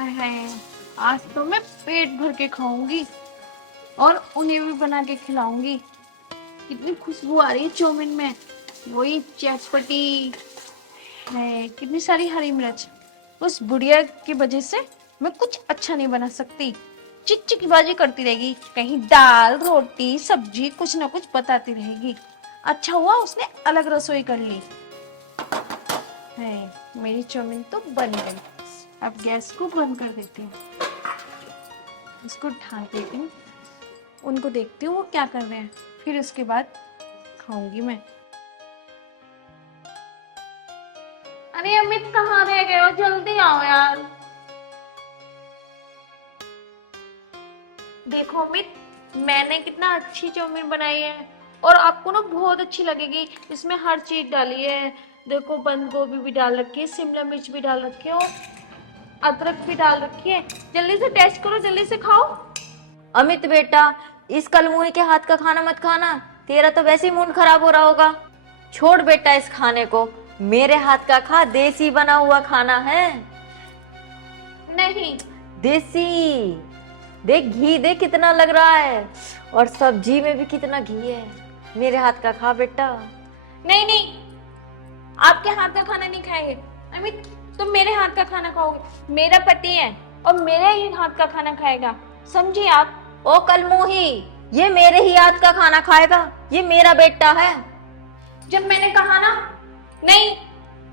हाय हाय, आज तो मैं पेट भर के खाऊंगी और उन्हें भी बना के खिलाऊंगी। कितनी खुशबू आ रही है चाउमीन में, वही चटपटी है, कितनी सारी हरी मिर्च। उस बुढ़िया की वजह से मैं कुछ अच्छा नहीं बना सकती, चिकचिकीबाजी करती रहेगी, कहीं दाल रोटी सब्जी कुछ ना कुछ बताती रहेगी। अच्छा हुआ उसने अलग रसोई कर ली है। मेरी चाउमीन तो बन गई, अब गैस को बंद कर देती हूँ, इसको ढाक देती हूँ, उनको देखती हूँ वो क्या कर रहे हैं, फिर उसके बाद खाऊंगी मैं। अरे अमित कहाँ रह गए हो, जल्दी आओ यार। देखो अमित, मैंने कितना अच्छी चाउमीन बनाई है और आपको ना बहुत अच्छी लगेगी। इसमें हर चीज डाली है, देखो बंद गोभी भी डाल रखी है, शिमला मिर्च भी डाल रखी है और अदरक भी डाल रखी है। जल्दी से टेस्ट करो, जल्दी से खाओ। अमित बेटा, इस कलमुही के हाथ का खाना मत खाना, तेरा तो वैसे ही मूड खराब हो रहा होगा। छोड़ बेटा इस खाने को, मेरे हाथ का खा, देसी बना हुआ खाना है। नहीं, देसी देख, घी देख कितना लग रहा है और सब्जी में भी कितना घी है। मेरे हाथ का खा बेटा। नहीं नहीं, आपके हाथ का खाना नहीं खाएंगे अमित, तुम मेरे हाथ का खाना खाओगे। मेरा पति है और मेरे ही हाथ का खाना खाएगा, समझिए आप। ओ कलमुही, ये मेरे ही हाथ का खाना खाएगा, ये मेरा बेटा है। जब मैंने कहा ना, नहीं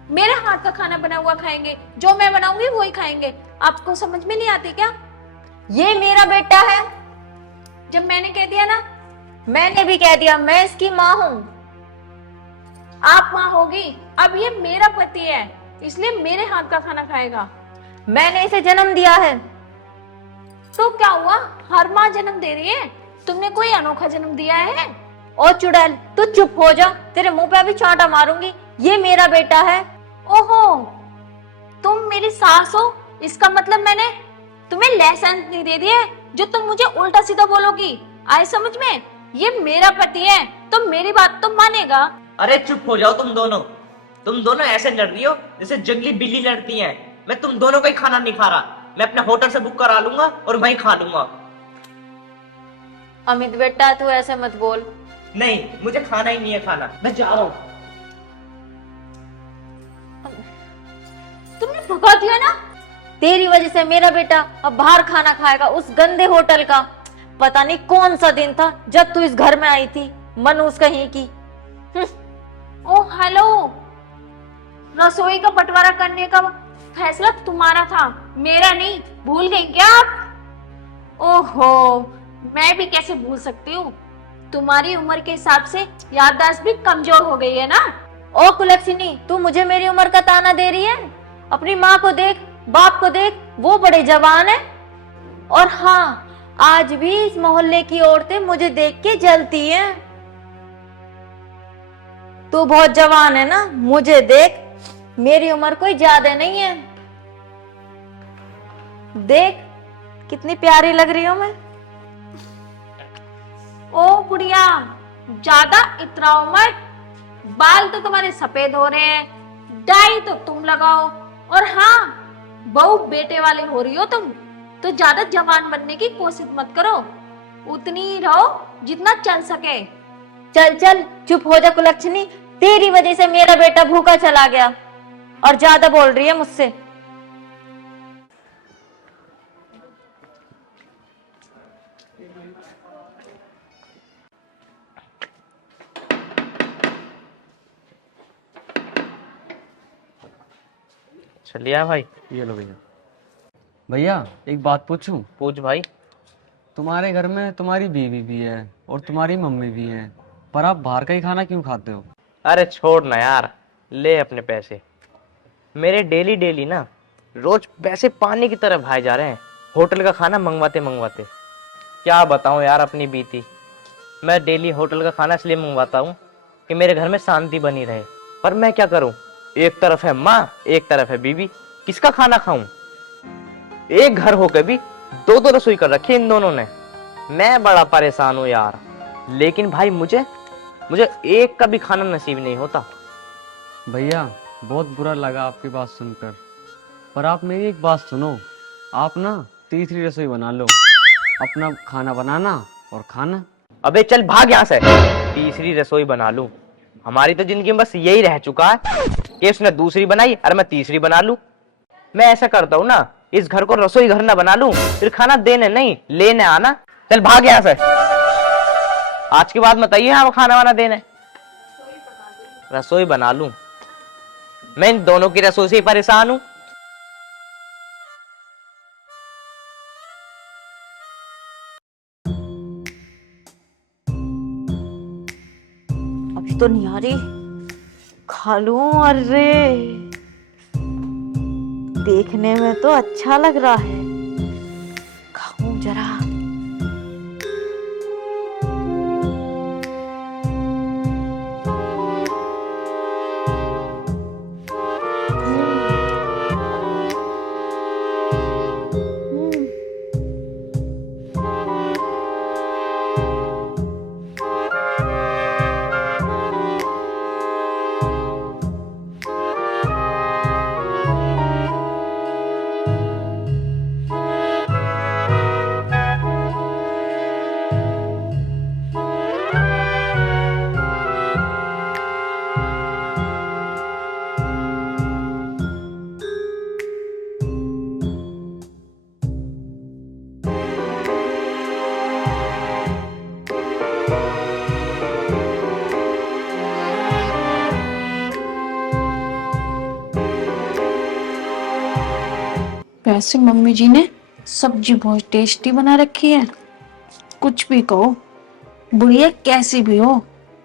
मेरे हाथ का खाना बना हुआ खाएंगे, जो मैं बनाऊंगी वही खाएंगे। आपको समझ में नहीं आती क्या? ये मेरा बेटा है। जब मैंने कह दिया ना, मैंने भी कह दिया, मैं इसकी माँ हूँ। आप माँ होगी, अब ये मेरा पति है, इसलिए मेरे हाथ का खाना खाएगा। मैंने इसे जन्म दिया है। तो क्या हुआ, हर माँ जन्म दे रही है, तुमने कोई अनोखा जन्म दिया है? ओ चुड़ैल, तू चुप हो जा, तेरे मुंह पे अभी चांटा मारूंगी। ये मेरा बेटा है। ओहो, तुम मेरी सास हो, इसका मतलब मैंने तुम्हें लाइसेंस नहीं दे दिया जो तुम मुझे उल्टा सीधा बोलोगी। आए समझ में? ये मेरा पति है तो मेरी बात तो मानेगा। अरे चुप हो जाओ तुम दोनों ऐसे लड़ रही हो जैसे जंगली बिल्ली लड़ती हैं। मैं तुम दोनों का ही खाना नहीं खा रहा, मैं अपने होटल से बुक करा लूंगा और वहीं खा लूंगा। अमित बेटा, तू ऐसे मत बोल। नहीं, मुझे खाना ही नहीं है खाना, मैं जा रहा हूँ। तुमने भगा दिया ना, तेरी वजह से मेरा बेटा अब बाहर खाना खाएगा, उस गंदे होटल का। पता नहीं कौन सा दिन था जब तू इस घर में आई थी, मनूस कहीं की। ओ हेलो, रसोई का बंटवारा करने का फैसला तुम्हारा था, मेरा नहीं। भूल गई क्या आप? ओहो, मैं भी कैसे भूल सकती हूँ, तुम्हारी उम्र के हिसाब से याददाश्त भी कमजोर हो गई है ना। ओ कुलक्षणी, तू मुझे मेरी उम्र का ताना दे रही है? अपनी माँ को देख, बाप को देख, वो बड़े जवान है। और हाँ, आज भी इस मोहल्ले की औरतें मुझे देख के जलती हैं। तू बहुत जवान है ना, मुझे देख, मेरी उम्र कोई ज्यादा नहीं है। देख कितनी प्यारी लग रही हूं मैं। ओ बुढ़िया, ज्यादा इतराओ मत, बाल तो तुम्हारे सफेद हो रहे हैं, डाई तो तुम लगाओ। और हाँ, बहू बेटे वाले हो रही हो तुम, तो ज्यादा जवान बनने की कोशिश मत करो, उतनी ही रहो जितना चल सके। चल चल, चुप हो जा कुलक्षणी, तेरी वजह से मेरा बेटा भूखा चला गया और ज्यादा बोल रही है मुझसे। चलिए भाई। ये लो भैया। भैया एक बात पूछूं? पूछ भाई। तुम्हारे घर में तुम्हारी बीवी भी है और तुम्हारी मम्मी भी है, पर आप बाहर का ही खाना क्यों खाते हो? अरे छोड़ ना यार, ले अपने पैसे। मेरे डेली डेली ना रोज पैसे पानी की तरह भाए जा रहे हैं, होटल का खाना मंगवाते मंगवाते। क्या बताऊं यार अपनी बीती। मैं डेली होटल का खाना इसलिए मंगवाता हूँ कि मेरे घर में शांति बनी रहे, पर मैं क्या करूं, एक तरफ है माँ, एक तरफ है बीवी, किसका खाना खाऊं? एक घर होकर भी दो दो रसोई कर रखी इन दोनों ने। मैं बड़ा परेशान हूँ यार, लेकिन भाई मुझे एक का भी खाना नसीब नहीं होता। भैया बहुत बुरा लगा आपकी बात सुनकर, पर आप मेरी एक बात सुनो। आप ना तीसरी रसोई बना लो, अपना खाना बनाना और खाना। अबे चल भाग यहाँ से। तीसरी रसोई बना लूं? हमारी तो जिंदगी में बस यही रह चुका है कि उसने दूसरी बनाई और मैं तीसरी बना लूं। मैं ऐसा करता हूँ ना, इस घर को रसोई घर ना बना लूं, फिर खाना देने नहीं लेने आना। चल भाग यहाँ से। आज के बाद मत आइए यहाँ खाना वाना देने। रसोई बना लूं? मैं इन दोनों की रसोई से ही परेशान हूँ। अभी तो नहीं आ रही, खा लूं। अरे देखने में तो अच्छा लग रहा है, खाऊं जरा। वैसे मम्मी जी ने सब्जी बहुत टेस्टी बना रखी है। कुछ भी कहो, बुढ़िया कैसी भी हो,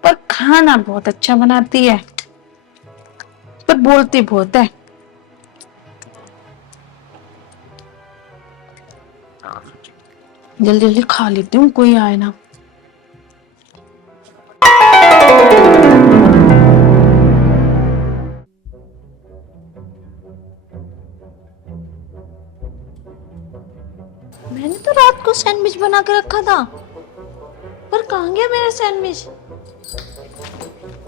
पर खाना बहुत अच्छा बनाती है, पर बोलती बहुत है। जल्दी जल्दी खा लेती हूँ, कोई आए ना। मैंने तो रात को सैंडविच बना के रखा था, पर कहाँ गया मेरा सैंडविच?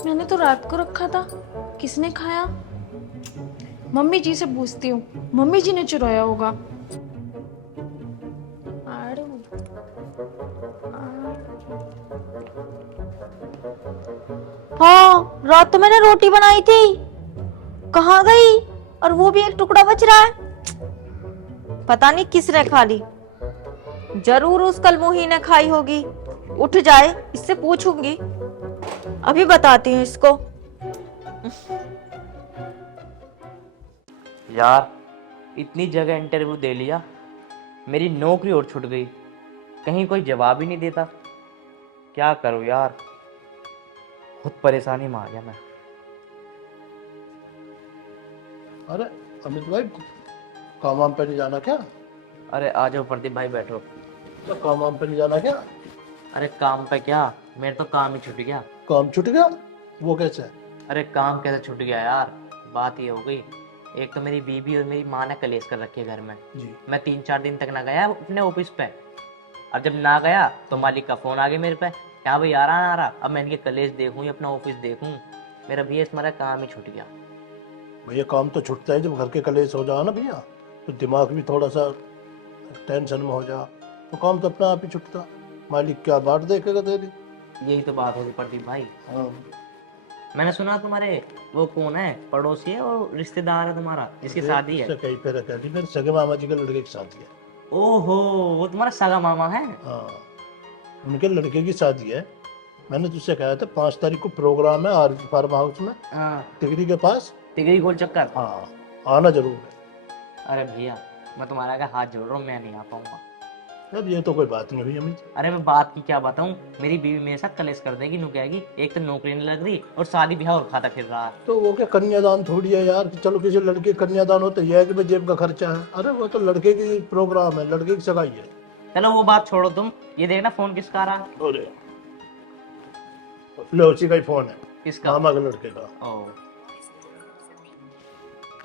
मैंने तो रात को रखा था, किसने खाया? मम्मी जी से पूछती हूँ, मम्मी जी ने चुराया होगा। हाँ, रात तो मैंने रोटी बनाई थी, कहाँ गई? और वो भी एक टुकड़ा बच रहा है, पता नहीं किसने खा ली। जरूर उस कलमुही ने खाई होगी। उठ जाए, इससे पूछूंगी, अभी बताती हूँ इसको। यार इतनी जगह इंटरव्यू दे लिया, मेरी नौकरी और छूट गई, कहीं कोई जवाब ही नहीं देता। क्या करूं यार, खुद परेशानी में आ गया मैं। अरे अमित भाई, काम वाम पे नहीं जाना क्या? अरे आ जाओ प्रदीप भाई, बैठो। तो काम वाम पे नहीं जाना क्या? अरे काम पे क्या, मेरा तो काम ही छूट गया। काम छूट गया? वो कैसे? अरे काम कैसे छूट गया यार, बात ये हो गई, एक तो मेरी बीबी और मेरी माँ ने कलेश कर रखी है घर में जी। मैं 3-4 दिन तक ना गया अपने ऑफिस पे। अब जब ना गया तो मालिक का फोन आ गया मेरे पे, क्या भाई आ रहा ना आ रहा। अब मैं इनके कलेश देखूं या अपना ऑफिस देखूं, मेरा भैया तुम्हारा काम ही छूट गया। भैया काम तो छूटता है जब घर के कलेश हो जाओ ना भैया, तो दिमाग भी थोड़ा सा टेंशन में हो जा, तो काम तो अपना आप ही छूटता। मालिक क्या बाट देखेगा तेरी? यही तो बात होगी प्रदीप भाई। हाँ। मैंने सुना तुम्हारे वो कौन है, पड़ोसी है और रिश्तेदार है तुम्हारा जिसकी शादी है? कहीं पे रखा थी, मेरे सगे मामा जी के लड़के की शादी है। ओहो, वो तुम्हारा सगा मामा है? हाँ, उनके लड़के की शादी है। मैंने तुझसे कहा था 5 तारीख को प्रोग्राम है आर फार्म हाउस में, टिगरी के पास, टिगरी गोल चक्कर। हाँ, आना जरूर है। अरे भैया मैं तुम्हारा आगे हाथ जोड़ रहा हूँ, मैं नहीं आ पाऊंगा। अब ये तो कोई बात नहीं हुई अमित। अरे मैं बात की क्या बताऊं, मेरी बीवी मेरे साथ कलेश कर देगी, नु कहेगी एक तो नौकरी नहीं लग रही और शादी ब्याह और खाता फिर रहा है। तो वो क्या कन्यादान थोड़ी है यार कि चलो किसी लड़के का कन्यादान हो तो यह है कि भाई जेब का खर्चा है। अरे वो तो लड़के की प्रोग्राम है, लड़के की सगाई है। चलो वो बात छोड़ो तुम, ये देखना फोन किसका आ रहा है। अरे लो, उसी का ही फोन है, किसका? मामा के लड़के का। ओ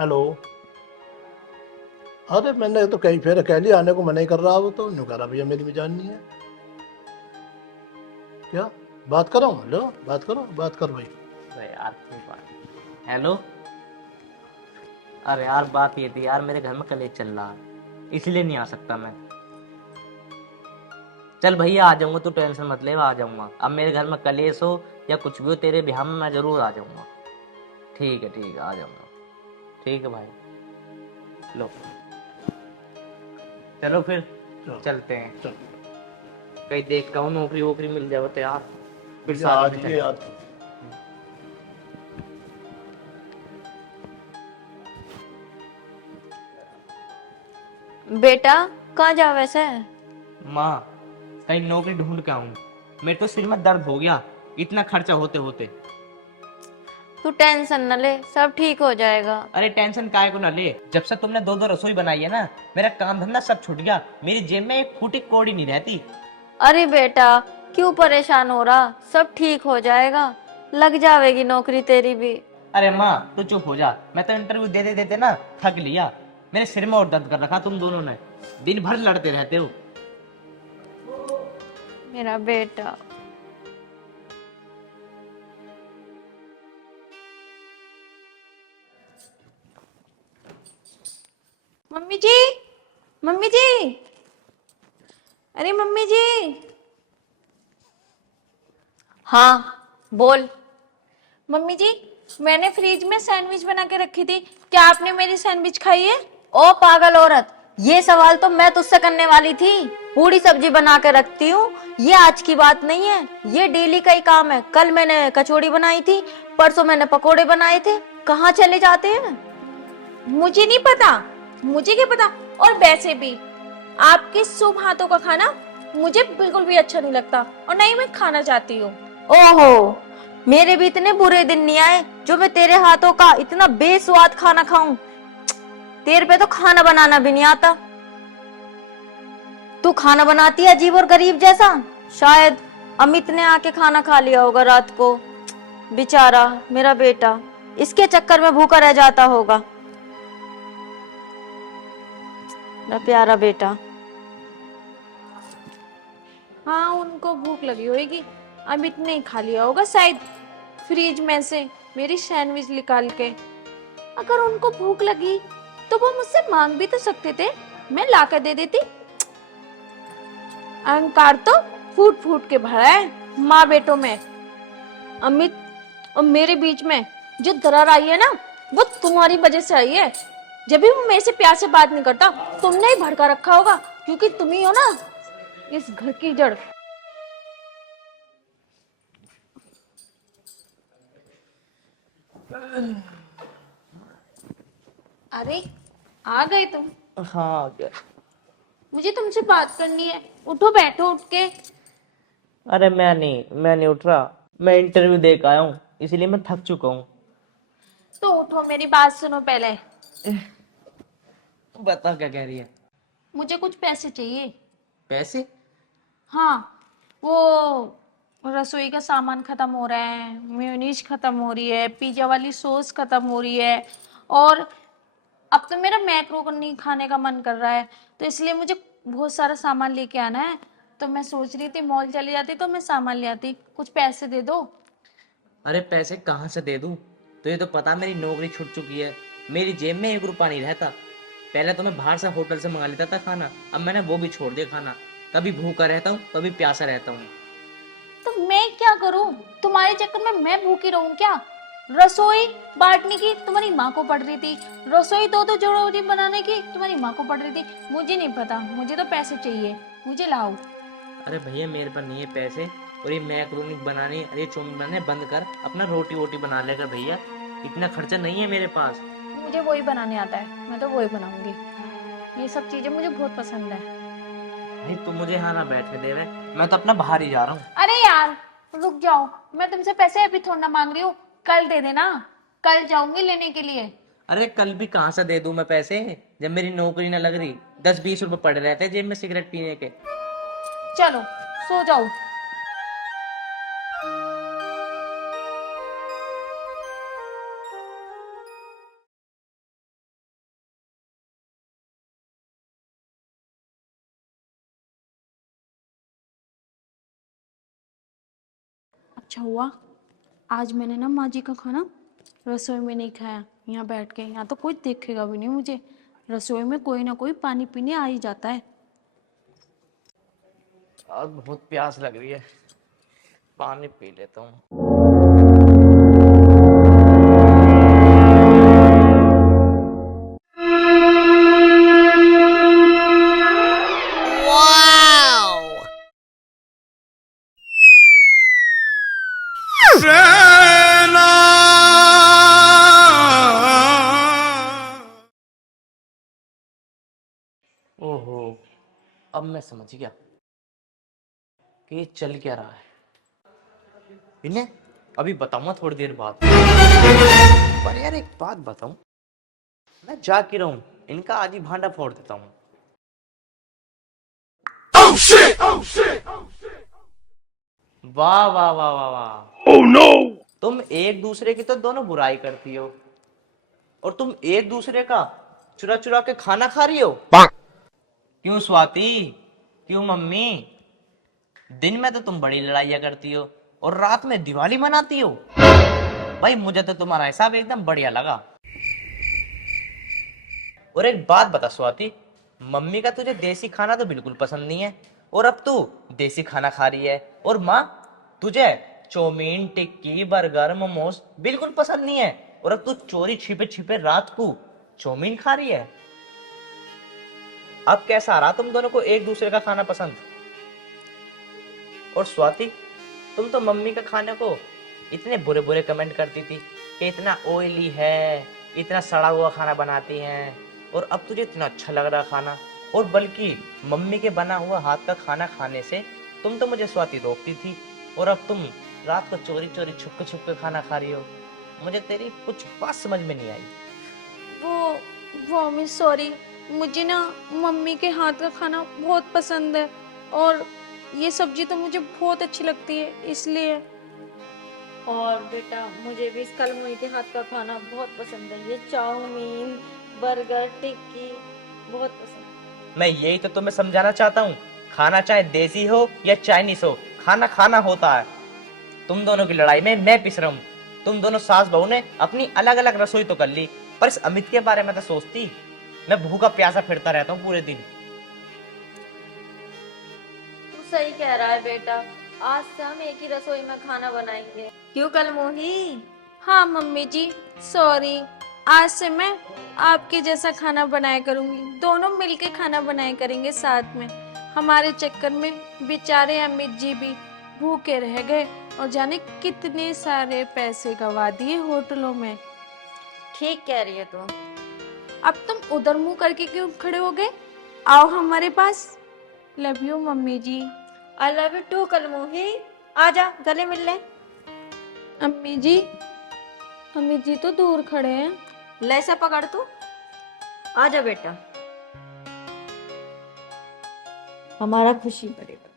हेलो। अरे मैंने तो कई फेर कह लिया, आने को मना ही कर रहा, वो तो न्यू कह रहा भैया मेरी भी जाननी है। क्या बात करो? लो बात करो, बात कर भाई। अरे यार हेलो। अरे यार बात ये थी यार, मेरे घर में कलेश चल रहा है, इसलिए नहीं आ सकता मैं। चल भैया आ जाऊंगा, तू टेंशन मत ले, आ जाऊंगा। अब मेरे घर में कलेश हो या कुछ भी हो, तेरे ब्याह में मैं जरूर आ जाऊंगा। ठीक है आ जाऊंगा। ठीक है भाई, लो चलो फिर चलते हैं। कहीं देखता हूँ नौकरी वोकरी मिल जाए तो यार, फिर साथ आज में ये चलें। याद बेटा कहाँ जा वैसे? माँ कहीं नौकरी ढूंढ के आऊं, मेरे तो सिर में दर्द हो गया इतना खर्चा होते होते। तू टेंशन न ले, सब ठीक हो जाएगा। अरे टेंशन काहे को ना ले, जब से तुमने दो दो रसोई बनाई है ना, मेरा काम धंधा सब छूट गया। मेरी जेब में एक फूटी कौड़ी नहीं रहती। अरे बेटा क्यों परेशान हो रहा, सब ठीक हो जाएगा, लग जाएगी नौकरी तेरी भी। अरे माँ तू चुप हो जा, मैं तो इंटरव्यू देते देते ना थक लिया। मेरे सिर में और दर्द कर रखा तुम दोनों ने, दिन भर लड़ते रहते हो। मेरा बेटा। मम्मी जी, मम्मी जी, अरे मम्मी जी। हाँ बोल। मम्मी जी, मैंने फ्रिज में सैंडविच बना के रखी थी, क्या आपने मेरी सैंडविच खाई है? ओ पागल औरत, ये सवाल तो मैं तुझसे करने वाली थी। पूरी सब्जी बना के रखती हूँ, ये आज की बात नहीं है, ये डेली का ही काम है। कल मैंने कचौड़ी बनाई थी, परसों मैंने पकोड़े बनाए थे। कहाँ चले जाते हैं? मुझे नहीं पता, मुझे क्या पता। और वैसे भी आपके शुभ हाथों का खाना मुझे बिल्कुल भी अच्छा नहीं लगता, और नहीं मैं खाना चाहती हूँ। ओहो, मेरे भी इतने बुरे दिन नहीं आए जो मैं तेरे हाथों का इतना बेस्वाद खाना खाऊं। तेरे पे तो खाना बनाना भी नहीं आता। तू खाना बनाती है अजीब और गरीब जैसा। शायद अमित ने आके खाना खा लिया होगा रात को। बेचारा मेरा बेटा इसके चक्कर में भूखा रह जाता होगा। मेरा प्यारा बेटा। हाँ, उनको भूख लगी होगी, अमित ने ही खा लिया होगा शायद फ्रिज में से मेरी सैंडविच निकाल के। अगर उनको भूख लगी तो वो मुझसे मांग भी तो सकते थे, मैं ला कर दे देती। अहंकार तो फूट फूट के भरा है माँ बेटों में। अमित और मेरे बीच में जो दरार आई है ना, वो तुम्हारी वजह से आई है। जब भी वो मेरे से प्यार से बात नहीं करता, तुमने ही भड़का रखा होगा, क्योंकि तुम ही हो ना इस घर की जड़। अरे आ गए तुम? हाँ आ गया। मुझे तुमसे बात करनी है, उठो बैठो उठ के। अरे मैं नहीं उठ रहा, मैं इंटरव्यू दे के आया हूँ इसलिए मैं थक चुका हूँ। तो उठो, मेरी बात सुनो पहले। बता क्या कह रही है? मुझे कुछ पैसे चाहिए। पैसे? हाँ, वो रसोई का सामान खत्म हो रहा है, मेयोनीज खत्म हो रही है, पिज्जा वाली सॉस खत्म हो रही है, और अब तो मेरा मैक्रोनी खाने का मन कर रहा है, तो इसलिए मुझे बहुत सारा सामान लेके आना है। तो मैं सोच रही थी मॉल चली जाती तो मैं सामान ले आती, कुछ पैसे दे दो। अरे पैसे कहाँ से दे दूँ? तो ये तो पता मेरी नौकरी छूट चुकी है, मेरी जेब में 1 रुपया नहीं रहता। पहले तो मैं बाहर से होटल से मंगा लेता था खाना, अब मैंने वो भी छोड़ दिया खाना। कभी भूखा रहता हूँ, कभी प्यासा रहता हूँ। तो मैं क्या करूं? तुम्हारे चक्कर में मैं भूखी रहूं क्या? रसोई बांटने की तुम्हारी माँ को पड़ रही थी, रसोई दो जोड़ी बनाने की तुम्हारी माँ को पड़ रही थी। मुझे नहीं पता, मुझे तो पैसे चाहिए, मुझे लाओ। अरे भैया मेरे पास नहीं है पैसे, और ये मैक्रोनी बनाने, अरे चाउमीन बनाने बंद कर, अपना रोटी वोटी बना लेकर भैया, इतना खर्चा नहीं है मेरे पास। मुझे वही बनाने आता है, मैं तो वही बनाऊंगी। ये सब चीजें मुझे बहुत पसंद है। भाई तू मुझे यहाँ ना बैठने दे रहे, मैं तो अपना बाहर ही जा रहा हूँ। अरे यार रुक जाओ, मैं तुमसे पैसे अभी थोड़ा ना मांग रही हूँ, कल दे देना, कल जाऊंगी लेने के लिए। अरे कल भी कहाँ से दे दूं मैं पैसे, जब मेरी नौकरी ना लग रही। 10-20 रुपए पड़े रहते जेब में सिगरेट पीने के। चलो सो जाओ। अच्छा हुआ आज मैंने ना माँ जी का खाना रसोई में नहीं खाया, यहाँ बैठ के, यहाँ तो कोई देखेगा भी नहीं मुझे, रसोई में कोई ना कोई पानी पीने आ ही जाता है। आज बहुत प्यास लग रही है, पानी पी लेता हूँ। ओहो, अब मैं समझ गया कि ये चल क्या रहा है। इन्हें अभी बताऊंगा थोड़ी देर बाद। पर यार एक बात बताऊं, मैं जा क्यों रहा हूं, इनका आज ही भांडा फोड़ देता हूं। वाह वाह वाह वाह वाह। oh, no! तुम एक दूसरे की तो दोनों बुराई करती हो, और तुम एक दूसरे का चुरा चुरा के खाना खा रही हो। क्यों स्वाति, क्यों मम्मी? दिन में तो तुम बड़ी लड़ाइयां करती हो और रात में दिवाली मनाती हो। भाई मुझे तो तुम्हारा हिसाब एकदम बढ़िया लगा। और एक बात बता स्वाति, मम्मी का तुझे देसी खाना तो बिल्कुल पसंद नहीं है, और अब तू देसी खाना खा रही है। और माँ, तुझे चौमीन, टिक्की, बर्गर, मोमोज बिल्कुल पसंद नहीं है, और अब तू चोरी छिपे छिपे रात को चौमीन खा रही है। अब कैसा रहा तुम दोनों को एक दूसरे का खाना पसंद? और स्वाति, तुम तो मम्मी के खाने को इतने बुरे बुरे कमेंट करती थी कि इतना ऑयली है, इतना सड़ा हुआ खाना बनाती हैं, और अब तुझे इतना अच्छा लग रहा खाना। और बल्कि मम्मी के बना हुआ हाथ का खाना खाने से तुम तो मुझे स्वाति रोकती थी, और अब तुम रात को चोरी चोरी छुप के खाना खा रही हो। मुझे तेरी कुछ बात समझ में नहीं आई। वो मम्मी सॉरी, मुझे ना मम्मी के हाथ का खाना बहुत पसंद है, और ये सब्जी तो मुझे बहुत अच्छी लगती है, इसलिए। और बेटा मुझे भी इस कलमुई के हाथ का खाना बहुत पसंद है। ये चाउमीन, बर्गर, टिक्की बहुत पसंद है। मैं यही तो तुम्हें समझाना चाहता हूँ, खाना चाहे देसी हो या चाइनीज हो, खाना खाना होता है। तुम दोनों की लड़ाई में मैं पिस रहा हूँ। तुम दोनों सास बहू ने अपनी अलग अलग रसोई तो कर ली, पर इस अमित के बारे में तो सोचती। मैं भूखा प्यासा फिरता रहता हूँ पूरे दिन। तू सही कह रहा है बेटा, आज से हम एक ही रसोई में खाना बनाएंगे। क्यों कलमोही? हाँ मम्मी जी सॉरी, आज से मैं आपके जैसा खाना बनाया करूंगी, दोनों मिलके खाना बनाया करेंगे साथ में। हमारे चक्कर में बेचारे अमित जी भी भूखे रह गए, और जाने कितने सारे पैसे गवा दिए होटलों में। ठीक कह रही है तू। अब तुम उधर मुंह करके क्यों खड़े हो गए? आओ हमारे पास। Love you mummy ji. I love you too कलमोही। आजा गले मिल ले। अम्मी जी तो दूर खड़े हैं। ले से पकड़ तू। आजा बेटा, हमारा खुशी करेगा।